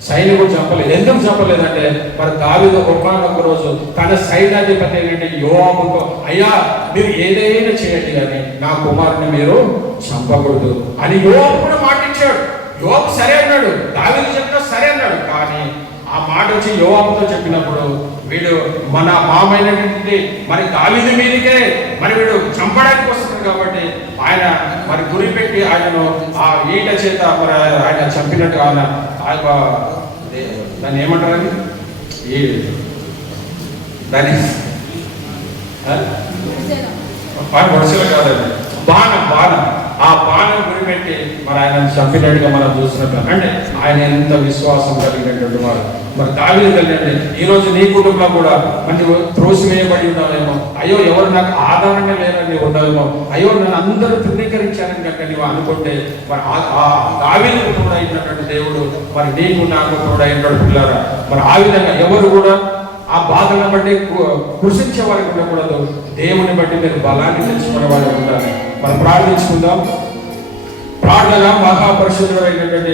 సైనికుడు చంపలేదు. ఎందుకు చంపలేదంటే మరి దావీదు ఒకానొక రోజు తన సైన్యాధిపతి ఏంటంటే యోవాబుతో, అయ్యా మీరు ఏదైనా చేయండి కానీ నా కుమారుని మీరు చంపకూడదు అని యోవాబు కూడా మాటిచ్చాడు. యోవాబు సరే అన్నాడు, దావీదు చెప్తా సరే అన్నాడు. కానీ ఆ మాట వచ్చి యోవాబుతో చెప్పినప్పుడు వీడు మన మామైనటువంటి మరి దావీదు మీదకే మరి వీడు చంపడానికి వస్తున్నాడు కాబట్టి ఆయన మరి గురిపెట్టి ఆయనను ఆ ఈట చేత మరి ఆయన చంపినట్టు ఆయన దాన్ని ఏమంటారని దాన్ని వర్షాలు కాదండి, బాణం ఆ బాణం గురిపెట్టి మరి ఆయన చంపినట్టుగా మనం చూసినట్టు. అంటే ఆయన ఎంత విశ్వాసం కలిగినటువంటి వాడు. మరి దావీదు కలిగినట్టు ఈ రోజు నీ కుటుంబంలో కూడా మంచి త్రోసివేయబడి ఉన్నావేమో, అయ్యో ఎవరు నాకు ఆధారంగా లేరని ఉన్నావేమో, అయ్యో నన్ను అందరూ తృణీకరించారని కనుక నీవు అనుకుంటే మరి ఆ దావీదు తోడైనటువంటి దేవుడు మరి నీకు నాకు తోడైనటువంటి పిల్లరా. మరి ఆ విధంగా ఎవరు కూడా ఆ బాధలను బట్టి కృషించే వారికి ఉండకూడదు. దేవుని బట్టి మీరు బలాన్ని తెలుసుకునే వాళ్ళు ఉండాలి. మనం ప్రార్థించుకుందాం. ప్రార్థన మహాపరిశుద్ధుడైనటువంటి